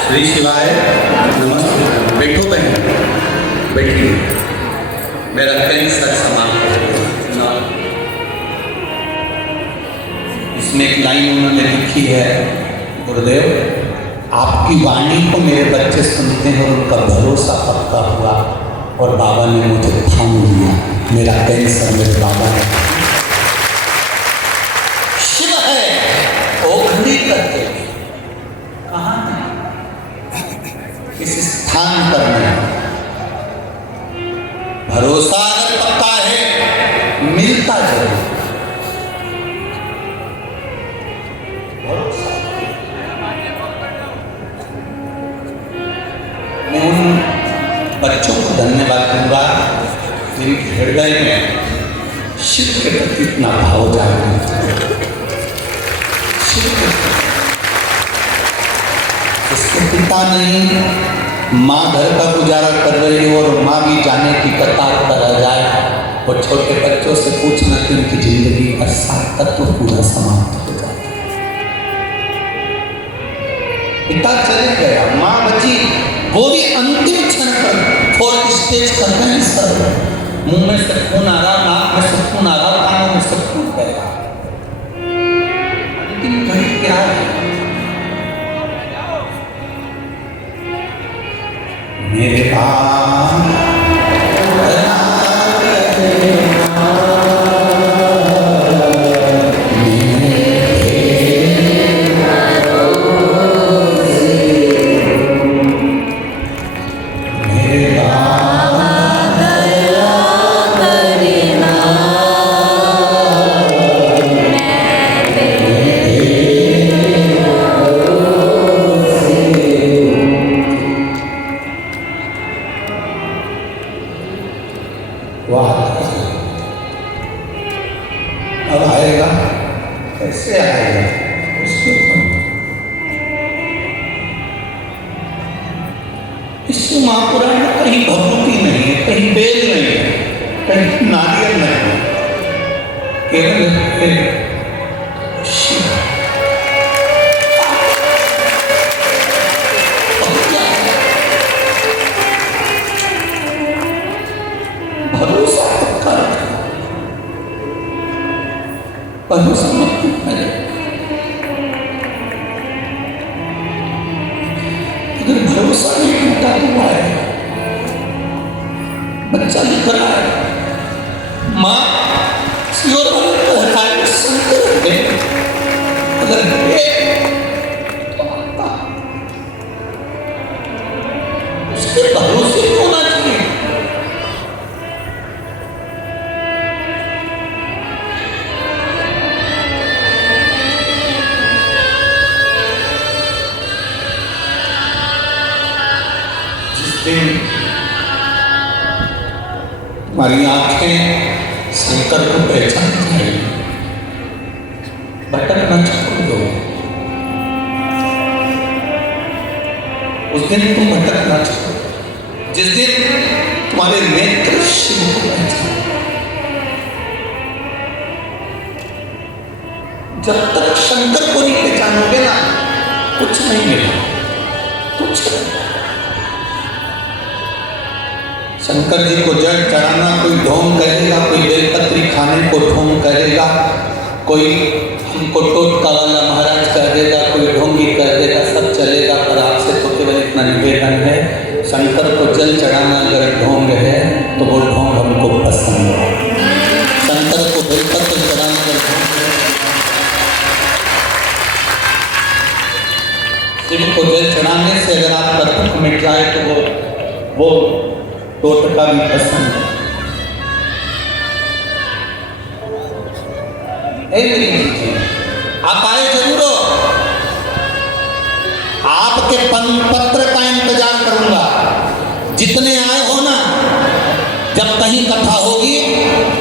श्री शिवाय नमस्ते। बैठो बहन, बैठिए। मेरा कैंसर समाप्त हो गया। इसमें एक लाइन उन्होंने लिखी है, गुरुदेव आपकी वाणी को मेरे बच्चे सुनते हैं और उनका भरोसा पक्का हुआ और बाबा ने मुझे थाम लिया। मेरा कैंसर मेरे बाबा ने। शिव है ओखली करके कहाँ है? इस स्थान पर नहीं। भरोसा अगर पक्का है मिलता जरूर। मैं उन बच्चों को धन्यवाद दूंगा जिनके हृदय में शिव के प्रति इतना भाव जागृत है। इसके पिता नहीं, माँ घर का गुजारा कर रही हो और माँ भी जाने की कतार पर आ जाए और छोटे बच्चों से पूछना कि उनकी जिंदगी का सार्थकत्व पूरा समाप्त हो जाता है। पिता चले गया, माँ बची, वो भी अंतिम क्षण पर 4th स्टेज कर रहे हैं सर। मुंह में से खून आ रहा, नाक में से खून आ रहा, कानों में से खून बह रहा। अंतिम घड़ी क्या है? मेरे चढ़ेगा उसके ऊपर। इस महापुराण में कहीं भभूति नहीं है, कहीं बेल नहीं है, कहीं नारियल नहीं है, केवल शिव। भरोसा पक्का रखना, भरोसा मत टूटने। अगर भरोसा नहीं टूटा तो आएगा। बच्चा लिख रहा है, माँ सियोर वाले कहता है सुनते रहते, अगर तो आता उसके भरोसे होना चाहिए। हमारी आंखें शंकर को पहचान जाएगी, भटक न छोड़ दो। उस दिन तुम भटक न छोड़ो जिस दिन तुम्हारे नेत्र शिव को पहचान। जब तक शंकर को नहीं पहचानोगे ना, कुछ नहीं मिलेगा, कुछ नहीं। शंकर जी को जल चढ़ाना कोई ढोंग करेगा, कोई बेलपत्री खाने को ढोंग करेगा, कोई हमको टोटका वाला महाराज कर देगा, कोई ढोंगी कर देगा, सब चलेगा। पर आपसे तो केवल इतना निवेदन है, शंकर को जल चढ़ाना अगर ढोंग है तो वो ढोंग हमको पसंद है। शंकर को बेलपत्र चढ़ाना अगर ढोंग है, शिव को जल चढ़ाने से अगर आप पर दुख मिट जाए तो वो टोटका भी पसंद है। आप आए जरूर हो, आपके पत्र का इंतजार करूंगा। जितने आए हो ना, जब कहीं कथा होगी,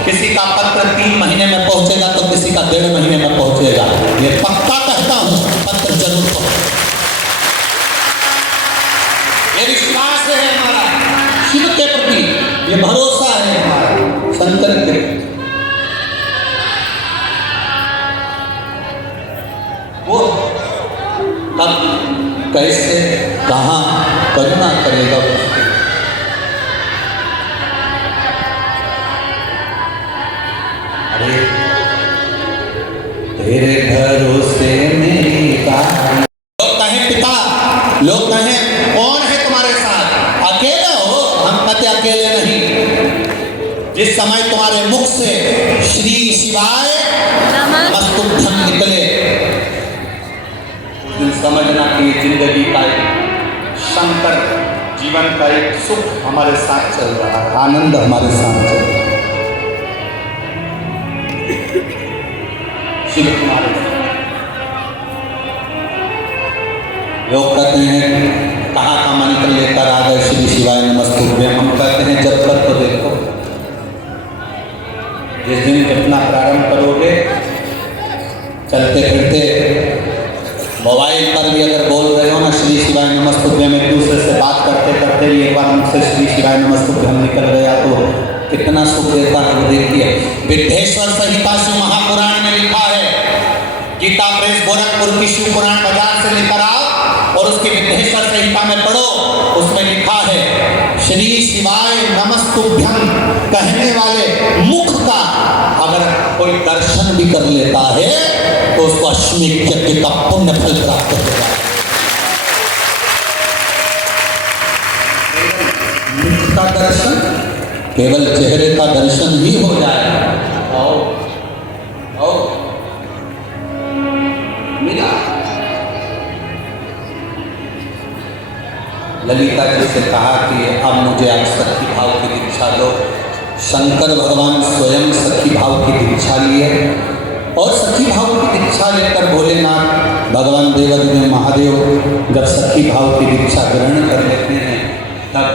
किसी का पत्र 3 महीने में पहुंचेगा तो किसी का 1.5 महीने में पहुंचेगा। ये पक्का कहता हूं, पत्र जरूर पहुंचे। ये विश्वास है हमारा शिव के प्रति, ये भरोसा है हमारा शंकर के प्रति। वो कब, कैसे, कहाँ करुणा करेगा उसके। अरे तेरे भरोसे मेरी कहानी। लोग कहें पिता, लोग कहें कौन है तुम्हारे साथ, अकेले हो? हम कहते अकेले नहीं। जिस समय तुम्हारे मुख से श्री शिवाय नमस्तुभ्यं निकले, उस दिन समझना कि जिंदगी का शंकर जीवन का एक सुख हमारे साथ चल रहा है, आनंद हमारे साथ चल रहा है। शिव कुमार लोग कहते हैं कहाँ का मंत्र लेकर आ गए श्री शिवाय नमस्तुभ्यं। हम कहते हैं जब तक तो देखो, जिस दिन कितना प्रारंभ करोगे, चलते फिरते मोबाइल पर भी अगर बोल रहे हो ना श्री शिवाय नमस्तुभ्यं, एक दूसरे से बात करते करते भी एक बार मुझसे श्री शिवाय नमस्तुभ्यं निकल गया तो कितना सुख देता है। वो देखिए, विद्येश्वर संहिता शिव महापुराण में लिखा है, गीता प्रेस गोरखपुर की शिव पुराण बाजार से लेकर आओ और उसकी विद्येश्वर संहिता में पढ़ो। उसमें लिखा है श्री शिवाय नमस्तुभ्यं कहने वाले मुख का अगर कोई दर्शन भी कर लेता है तो उसको अश्वमेध यज्ञ का पुण्य फल प्राप्त होगा। मुख का दर्शन, केवल चेहरे का दर्शन ही हो जाए। आओ मिला ललिता जी से कहा कि अब मुझे आप सखी भाव की दीक्षा दो। शंकर भगवान स्वयं सखी भाव की दीक्षा लिए और सखी भाव की दीक्षा लेकर भोलेनाथ भगवान देवादिदेव महादेव जब सखी भाव की दीक्षा ग्रहण कर लेते हैं तब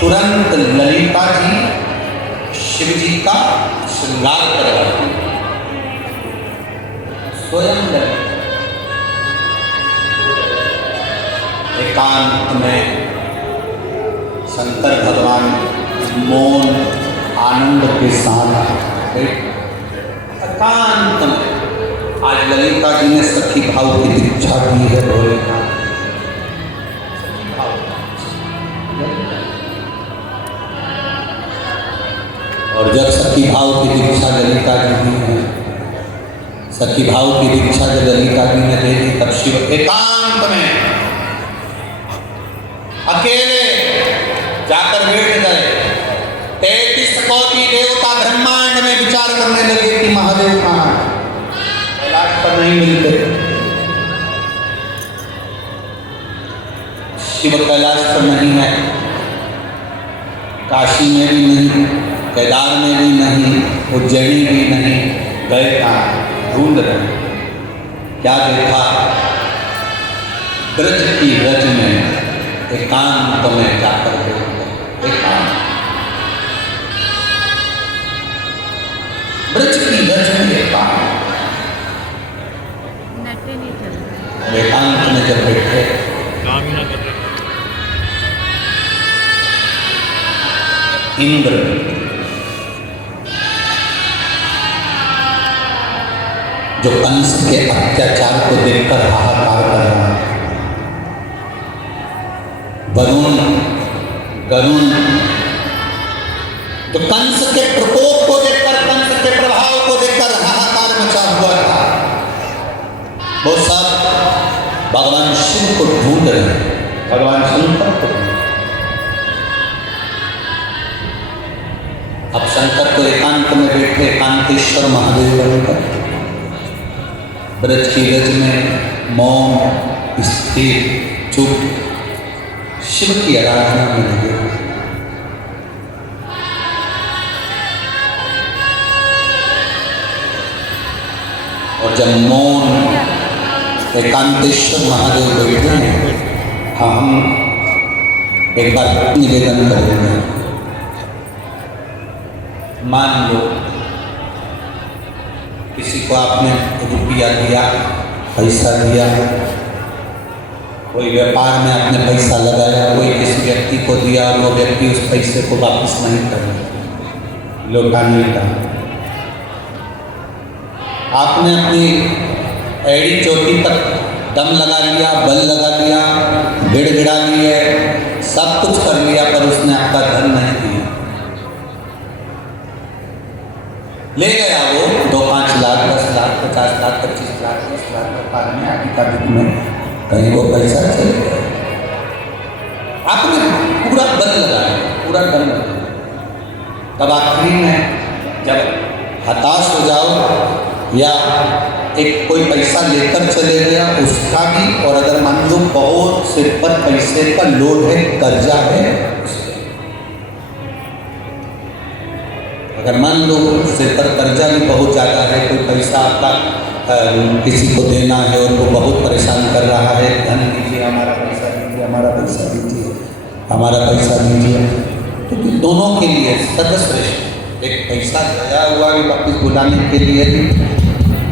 तुरंत ललिता जी शिव जी का श्रृंगार करवाती स्वयं एकांत में शंकर भगवान मौन आनंद के साथ एकांत में आज ललिता जी ने सखी भाव की दीक्षा दी है भोले का। और जब सखी भाव की दीक्षा ललिता जी दी है, सखी भाव की दीक्षा जब ललिता जी ने दे दी, तब शिव एकांत में अकेले जाकर बैठ गए। 33 कोटि देवता ब्रह्मांड में विचार करने लगे कि महादेव कहाँ है, कैलाश पर नहीं मिलते। शिव कैलाश पर नहीं है, काशी में भी नहीं, केदार में भी नहीं, उज्जैनी भी नहीं, गए कहाँ, ढूंढ रहे। क्या देखा? ब्रज की रज में एकांत में जाकर एकांत, ब्रज की रज में एकांत में जब बैठे, इंद्र जो कंस के अत्याचार को देखकर हाहाकार कर रहा है, वरुण गरुण जो कंस के प्रकोप को देखकर, कंस के प्रभाव को देखकर हाहाकार मचा हुआ था, वो सब भगवान शिव को ढूंढ रहे हैं, भगवान शंकर को। अब शंकर तो एकांत में बैठे, एकांतेश्वर महादेव बनकर ब्रज की रज में मौन स्थिर चुप शिव की आराधना में लगे। और जब मौन एकांतेश्वर महादेव बैठे हैं, हम एक बार निवेदन करेंगे। मान लो किसी को आपने रुपया दिया, पैसा दिया, कोई व्यापार में आपने पैसा लगाया, कोई किसी व्यक्ति को दिया, वो व्यक्ति उस पैसे को वापस नहीं कर रहा, लौटाने का। आपने अपनी एड़ी चोटी तक दम लगा लिया, बल लगा लिया, गिड़गिड़ा लिए, सब कुछ कर लिया, पर उसने आपका धन नहीं दिया। ले गया वो 2-5 लाख, 10 लाख, 50 लाख, 25 लाख, 30 लाख व्यापार में आगे का दिन में कहीं वो पैसा चल गया। आपने पूरा बल लगाया, पूरा दम लगाया, तब आखिरी में जब हताश हो जाओ या एक कोई पैसा लेकर चले गया उसका भी, और अगर मान लो बहुत सिर पर पैसे का लोड है, कर्जा है, अगर मान लो सिर पर कर्जा भी बहुत ज़्यादा है, कोई पैसा आपका किसी को देना है और वो बहुत परेशान कर रहा है, धन दीजिए, हमारा पैसा दीजिए, हमारा पैसा दीजिए, हमारा पैसा दीजिए, तो दोनों के लिए सर्वश्रेष्ठ एक पैसा गया हुआ भी वापस बुलाने के लिए भी,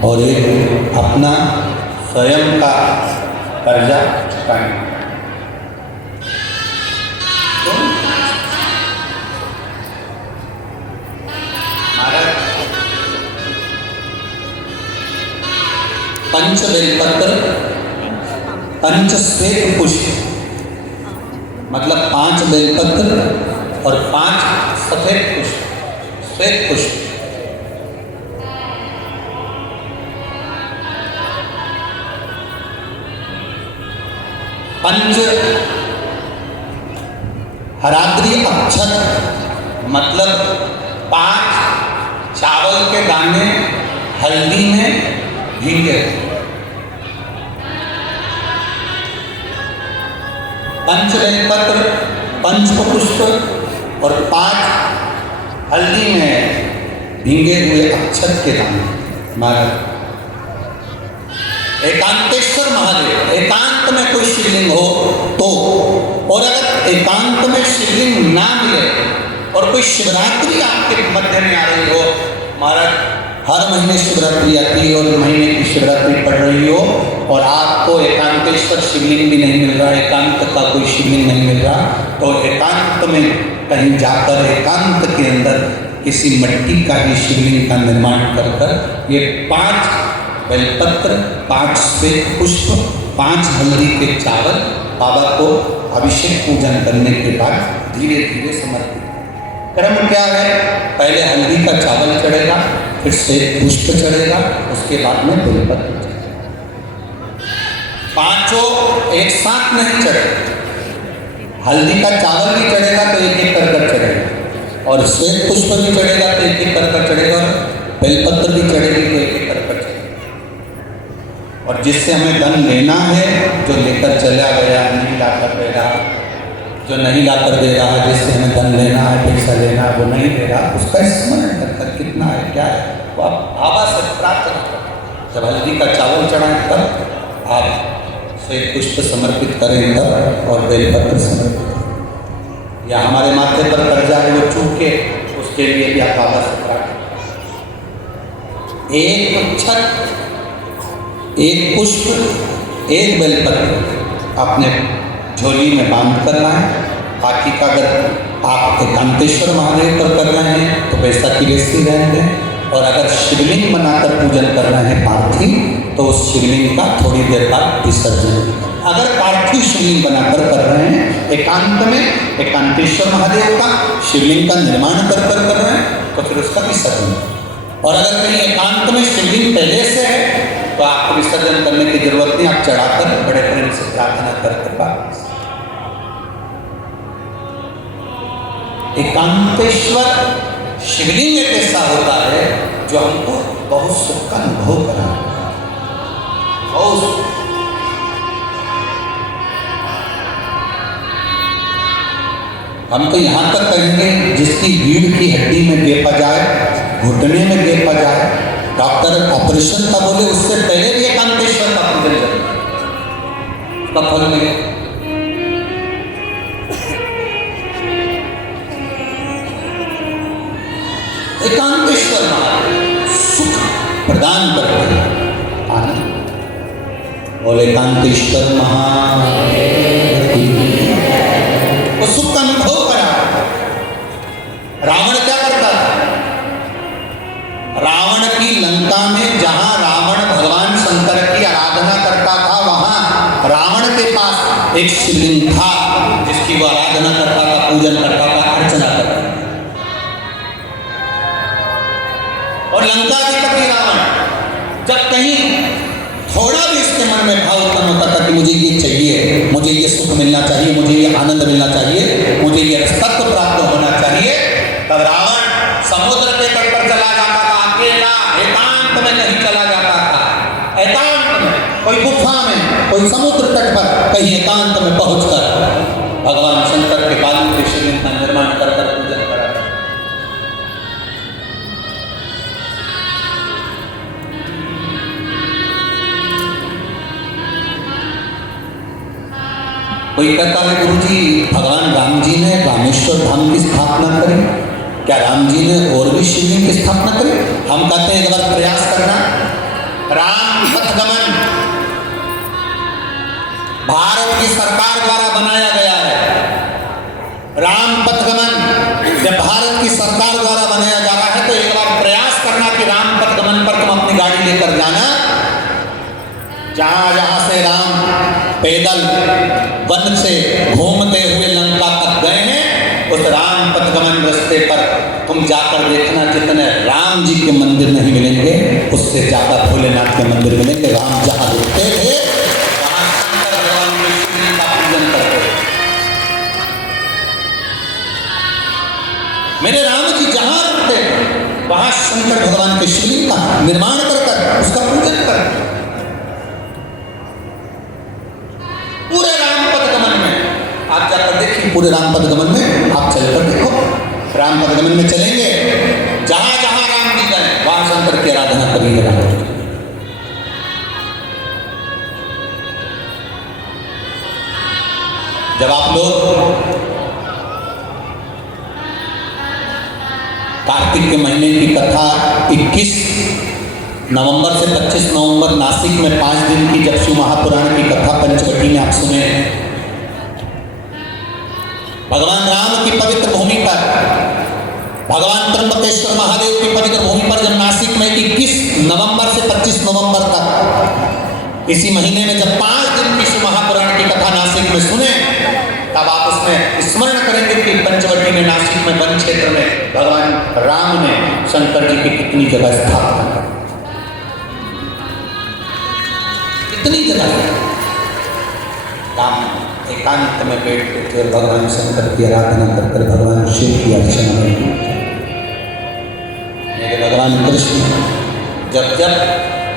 और एक अपना स्वयं का कर्जा चुकाने। पंच बेलपत्र, पंच श्वेत पुष्प, मतलब 5 बेलपत्र और 5 सफेद पुष्प, श्वेत पुष्प, पंच हराद्री अक्षत, मतलब 5 चावल के दाने हल्दी में भीगे, पंच बेलपत्र, पंच पुष्प और 5 हल्दी में भीगे हुए अक्षत के दाने। महाराज एकांतेश्वर महादेव, एकांत में कोई शिवलिंग हो तो, और अगर एकांत में शिवलिंग ना मिले और कोई शिवरात्रि आपके मध्य में आ रही हो, महाराज हर महीने शिवरात्रि आती है और महीने की शिवरात्रि पड़ रही हो और आपको एकांतेश्वर शिवलिंग भी नहीं मिल रहा, एकांत का कोई शिवलिंग नहीं मिल रहा, तो एकांत में कहीं जाकर एकांत के अंदर किसी मिट्टी का ही शिवलिंग का निर्माण कर कर ये 5 बेलपत्र, 5 श्वेत पुष्प, 5 हल्दी के चावल बाबा को अभिषेक पूजन करने के बाद धीरे धीरे समर्पित। क्रम क्या है? पहले हल्दी का चावल चढ़ेगा, फिर श्वेत पुष्प चढ़ेगा, उसके बाद में बेलपत्र चढ़ेगा। 5 एक साथ नहीं चढ़ेगा। हल्दी का चावल भी चढ़ेगा तो एक एक कर चढ़ेगा, और श्वेत पुष्प भी चढ़ेगा तो एक एक कर चढ़ेगा, और बेलपत्र भी चढ़ेगी तो एक एक कर चढ़ेगा। और जिससे हमें धन लेना है, जो लेकर चला गया नहीं लाकर दे रहा, जो नहीं लाकर दे रहा, जिससे हमें धन लेना है, पैसा लेना है, वो नहीं दे रहा, उसका स्मरण कर कितना है क्या है वो आप बाबा से प्रार्थना करें। जब हल्दी का चावल चढ़ाएं तब आप श्वेत पुष्प समर्पित करें तब, और बेलपत्र समर्पित करें। या हमारे माथे पर कर्जा है वो चूक के, उसके लिए भी आप बाबा से प्रार्थना करें। एक छत, एक पुष्प, एक बेलपत्र अपने झोली में बांध कर लाएं। बाकी का अगर आप एकांतेश्वर महादेव पर कर रहे हैं तो पैसा की रेसी रहने दें, और अगर शिवलिंग बनाकर पूजन कर रहे हैं पार्थिव, तो उस शिवलिंग का थोड़ी देर बाद विसर्जन। अगर पार्थिव शिवलिंग बनाकर कर रहे हैं एकांत में, एकांतेश्वर महादेव का शिवलिंग का निर्माण कर रहे हैं, तो फिर उसका विसर्जन। और अगर कहीं एकांत में शिवलिंग पहले से है तो आपको विसर्जन करने की जरूरत नहीं, आप चढ़ाकर बड़े प्रेम से प्रार्थना करके पास। एकांतेश्वर शिवलिंग एक ऐसा होता है जो हमको बहुत सुख का अनुभव कराता है। और हम तो यहाँ तक कहेंगे जिसकी रीढ़ की हड्डी में गेप आ जाए, घुटने में गेप आ जाए, डॉक्टर ऑपरेशन का बोले उससे पहले भी एकांतेश्वर का पूजन करें, उसका फल मिले। एकांतेश्वर महादेव सुख प्रदान करते हैं, आनंद। बोले एकांतेश्वर महादेव वो सुख का अनुभव करा। रावण क्या करता था? रावण की लंका में जहां रावण भगवान शंकर की आराधना करता था, वहां रावण के पास एक शिवलिंग था जिसकी वो आराधना करता था, पूजन करता था, अर्चना करता था। और लंकाधिपति रावण जब कहीं थोड़ा भी इसके मन में भाव उत्पन्न होता था कि मुझे ये चाहिए, मुझे ये सुख मिलना चाहिए, मुझे ये आनंद मिलना चाहिए, मुझे ये तत्व प्राप्त होना चाहिए, तब रावण समुद्र के तट पर चला जाता था, अकेला एकांत में कहीं चला जाता था। एकांत में कोई गुफा में, कोई समुद्र तट पर कहीं एकांत में पहुंचकर भगवान शंकर के बालू के शिवलिंग का निर्माण कर पूजन करा। कोई कहता है गुरुजी भगवान राम जी ने रामेश्वर धाम की स्थापना करी, क्या राम जी ने और भी शिवलिंग की स्थापना करी? हम कहते हैं एक बार प्रयास करना। राम पथगमन भारत की सरकार द्वारा बनाया गया है। राम पथगमन जब भारत की सरकार द्वारा बनाया जा रहा है तो एक बार प्रयास करना कि राम पथगमन पर तुम अपनी गाड़ी लेकर जाना। जहां जहां से राम पैदल वन से घूमते हुए लंका तक गए हैं, उस राम पथगमन रास्ते पर तुम जाकर देखना, जितने राम जी के मंदिर नहीं मिलेंगे उससे ज्यादा भोलेनाथ के मंदिर मिलेंगे। राम जहां रुकते थे वहां शंकर भगवान के शिवलिंग का पूजन करते थे। मेरे राम जी जहां रुकते थे वहां शंकर भगवान के शिवलिंग का निर्माण कर उसका पूजन करते। पूरे राम पथगमन में आप जाकर देखिए, पूरे राम पथगमन में आप चलकर देखो, राम पथगमन में चलेंगे, जहां जहां राम जी गए वहां शंकर की आराधना करेंगे। जब आप लोग कार्तिक के महीने की कथा 21 नवंबर से 25 नवंबर नासिक में 5 दिन की जब शिव महापुराण की कथा पंचवटी में आप सुने, भगवान राम की पवित्र भूमि पर, भगवान त्र्यंबकेश्वर महादेव की पवित्र भूमि पर जब नासिक में 21 नवंबर से 25 नवंबर तक इसी महीने में जब 5 दिन की शिव महापुराण की कथा नासिक में सुने, तब आप उसमें स्मरण करेंगे कि पंचवटी में, नासिक में, वन क्षेत्र में भगवान राम ने शंकर जी की कितनी जगह स्थापना की, कितनी जगह राम एकांत में बैठते थे और भगवान शंकर की आराधना करते, भगवान शिव की अर्चना करते। मेरे भगवान कृष्ण, जब जब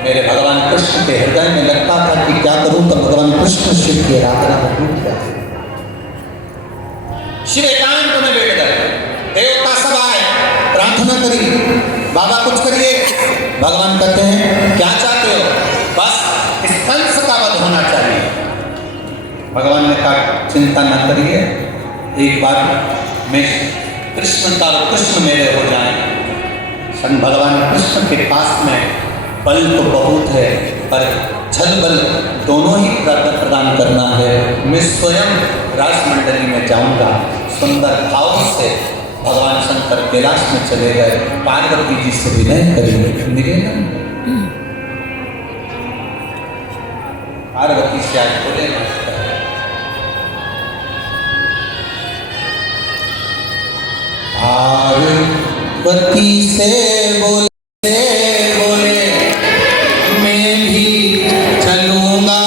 मेरे भगवान कृष्ण के हृदय में लगता था कि क्या करूं, तो भगवान कृष्ण शिव की आराधना में डूब जाते। शिव एकांत में बैठ गए, देवता सब आए, प्रार्थना करी, बाबा कुछ करिए। भगवान कहते हैं क्या चाहते हो? बस इस कंस का वध होना चाहिए। भगवान ने कहा चिंता न करिए, एक बार मैं कृष्ण का कृष्ण मेरे हो जाए। सन भगवान कृष्ण के पास में बल तो बहुत है, पर छल बल दोनों ही प्रदान करना है। मैं स्वयं राजमंडली में जाऊंगा। सुंदर भाव से भगवान शंकर कैलाश में चले गए, पार्वती जी से विनय करेंगे, निवेदन। पार्वती से आज बोले पार्वती से बोले मैं भी चलूंगा,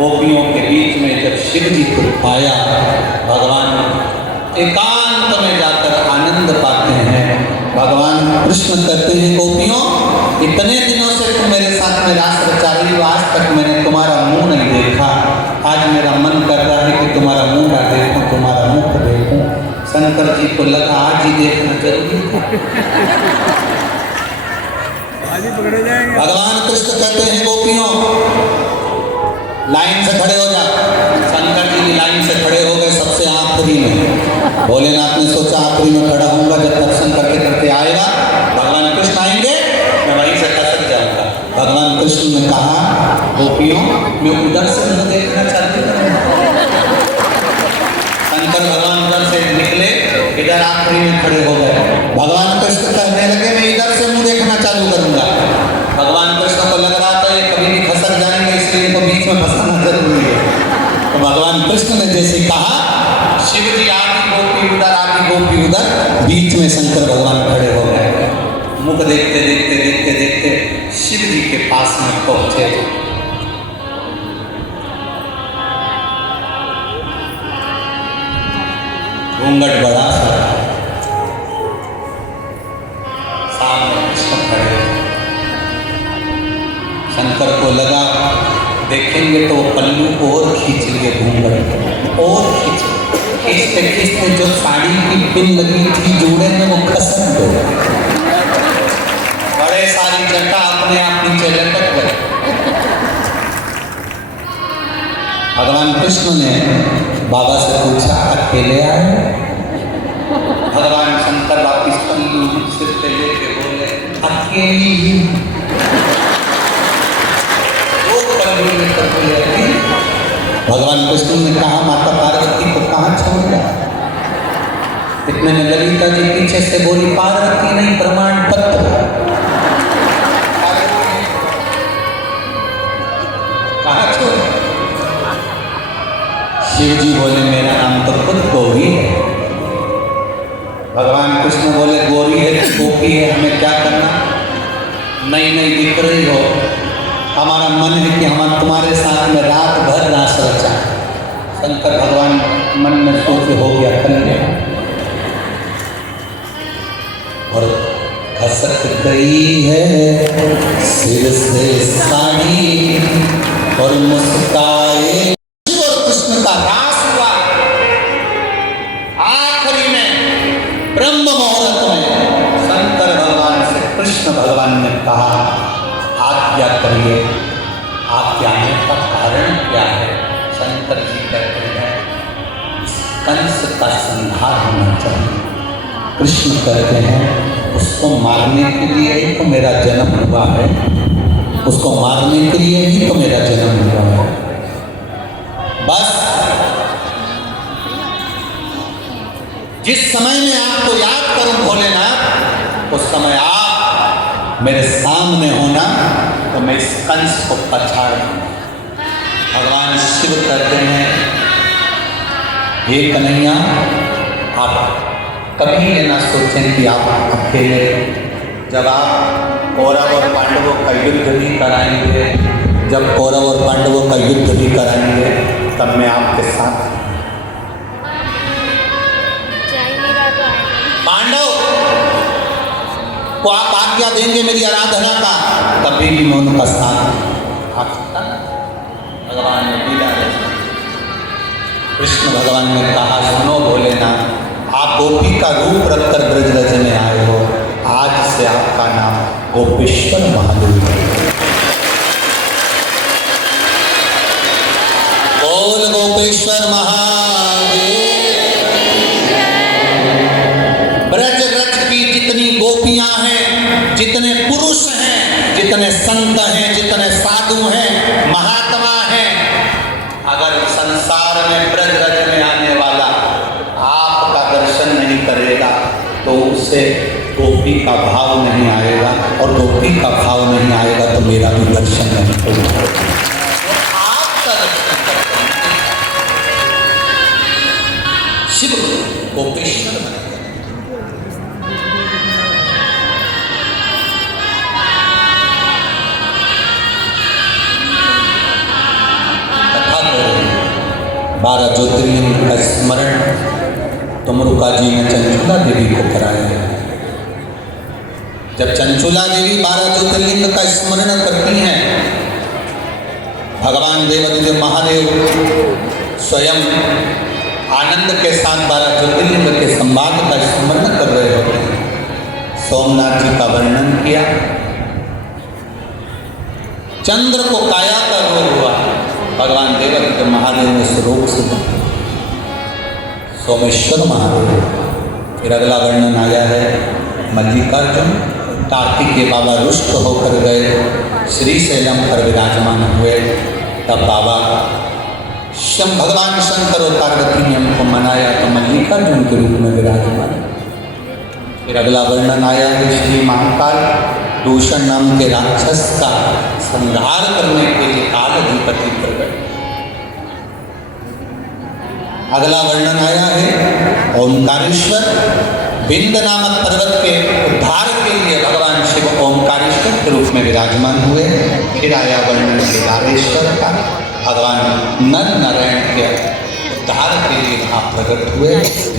गोपियों के बीच में जब शिव जी को पाया, भगवान एकांत में जाकर आनंद पाते हैं। भगवान कृष्ण कहते हैं गोपियों, इतने दिनों से तुम मेरे साथ में रास रचा रही हो, आज तक मैंने तुम्हारा मुंह नहीं देखा। आज मेरा मन कर रहा है कि तुम्हारा मुंह ना देखूं, तुम्हारा मुख देखूं। शंकर जी को लगा आज ही देखना जरूरी था। भगवान कृष्ण कहते हैं गोपियों लाइन से खड़े हो जा। शंकर जी की लाइन से खड़े हो गए सबसे आखिरी में। भोलेनाथ ने सोचा आखिरी में खड़ा होऊंगा, जब दर्शन करते करते आएगा भगवान कृष्ण आएंगे, मैं वहीं से खसक जाऊंगा। भगवान कृष्ण ने कहा गोपियों मैं उधर से मुझे देखना चाहती हूँ। शंकर भगवान उधर से निकले, इधर आखिरी में खड़े हो गए। भगवान कृष्ण कहने लगे मैं इधर से मुंह देखना चालू करूंगा। भगवान कृष्ण को लग रहा था ये कभी भी खसक जाएंगे, में फंसाना जरूरी है। तो भगवान कृष्ण ने जैसे कहा, शिव जी आदि गोपी उधर, आदि गोपी उधर, बीच में शंकर भगवान खड़े हो गए। मुख देखते देखते देखते देखते शिव जी के पास में पहुंचे। घूंघट बड़ा सा, सामने कृष्ण खड़े। शंकर को लगा देखेंगे तो वो पल्लू को और खींच लिए, घूंघट और खींचते खींचते जो साड़ी की पिन लगी थी जोड़े में वो खसक गई। बड़े सारी जटा अपने आप नीचे लटक गए। भगवान कृष्ण ने बाबा से पूछा, अकेले आए? भगवान शंकर वापिस पल्लू सिर पे लेके बोले, अकेली ही। भगवान कृष्ण ने कहा, माता पार्वती को कहाँ छोड़ गया? इतने में ललिता जी पीछे से बोली, पार्वती नहीं, प्रमाण पत्र। कहाँ छोड़? शिव जी बोले, मेरा नाम तो खुद गौरी है। भगवान कृष्ण बोले, गौरी है कि गोपी है, हमें क्या करना? नहीं नहीं दिख रही हो, हमारा मन है कि हम तुम्हारे साथ में रात भर रास रचा। शंकर भगवान मन में सोचे, हो गया कल्याण। और खसक गई है सिर से साड़ी और मुस्काए। शिव और कृष्ण का रास हुआ। आखिरी में ब्रह्म मुहूर्त में शंकर भगवान से कृष्ण भगवान ने कहा, आज्ञा करिए, आपके आने का कारण क्या है? शंकर जी कहते हैं, इस कंस का संहार होना चाहिए। कृष्ण कहते हैं, उसको मारने के लिए ही तो मेरा जन्म हुआ है, उसको मारने के लिए ही तो मेरा जन्म हुआ है। बस जिस समय में आपको याद करूं भोलेनाथ, उस समय आप मेरे सामने होना, तो मैं इस कंस को पछाड़ दूंगा। भगवान शिव कहते हैं, हे कन्हैया, आप कभी ये ना सोचें कि आप अकेले। जब आप कौरव और पांडवों का युद्ध भी कराएंगे, जब कौरव और पांडवों का युद्ध भी कराएंगे, तब मैं आपके साथ। पांडव को आप आज्ञा देंगे मेरी आराधना का, तभी भी मैं उनका साथ आ सकता। भगवान ने दिया। कृष्ण भगवान ने कहा, सुनो भोलेनाथ, आप गोपी का रूप रखकर ब्रजरज में आए हो, आज से आपका नाम गोपेश्वर महादेव है। बोल गोपेश्वर महादेव। ब्रजरज की जितनी गोपियां हैं, जितने पुरुष हैं, जितने संत हैं, जितने साधु हैं, महात्मा हैं, अगर संसार में ब्रजरज में आने वाला आपका दर्शन नहीं करेगा, तो उसे गोपी का भाव नहीं आएगा, और गोपी का भाव नहीं आएगा तो मेरा भी दर्शन नहीं होगा। आपका दर्शन करते शिव गोपेश्वर बारह ज्योतिर्लिंग का स्मरण तुमरुका जी ने चंचुला देवी को कराया है। जब चंचुला देवी 12 ज्योतिर्लिंग का स्मरण करती हैं, भगवान देवादिदेव महादेव स्वयं आनंद के साथ 12 ज्योतिर्लिंग के संवाद का स्मरण कर रहे होते हैं। सोमनाथ जी का वर्णन किया, चंद्र को काया का रोग हुआ, भगवान देवादिदेव महादेव ने स्वरूप से सोमेश्वर महादेव। फिर अगला वर्णन आया है, मल्लिकार्जुन कार्तिकेय बाबा रुष्ट होकर गए, श्रीशैलम पर विराजमान हुए, तब बाबा भगवान शंकर और पार्वती ने हमको मनाया तो मल्लिकार्जुन के रूप में विराजमान। फिर अगला वर्णन आया है, श्री महाकाल दूषण नाम के राक्षस का संहार करने के लिए काल अधिपति प्रकट। अगला वर्णन आया है ओंकारेश्वर। बिंद नामक पर्वत के उद्धार के लिए भगवान शिव ओंकारेश्वर के रूप में विराजमान हुए। फिर आया वर्णन केदारेश्वर का, भगवान नर नारायण के उद्धार के लिए वहाँ प्रकट हुए। फिर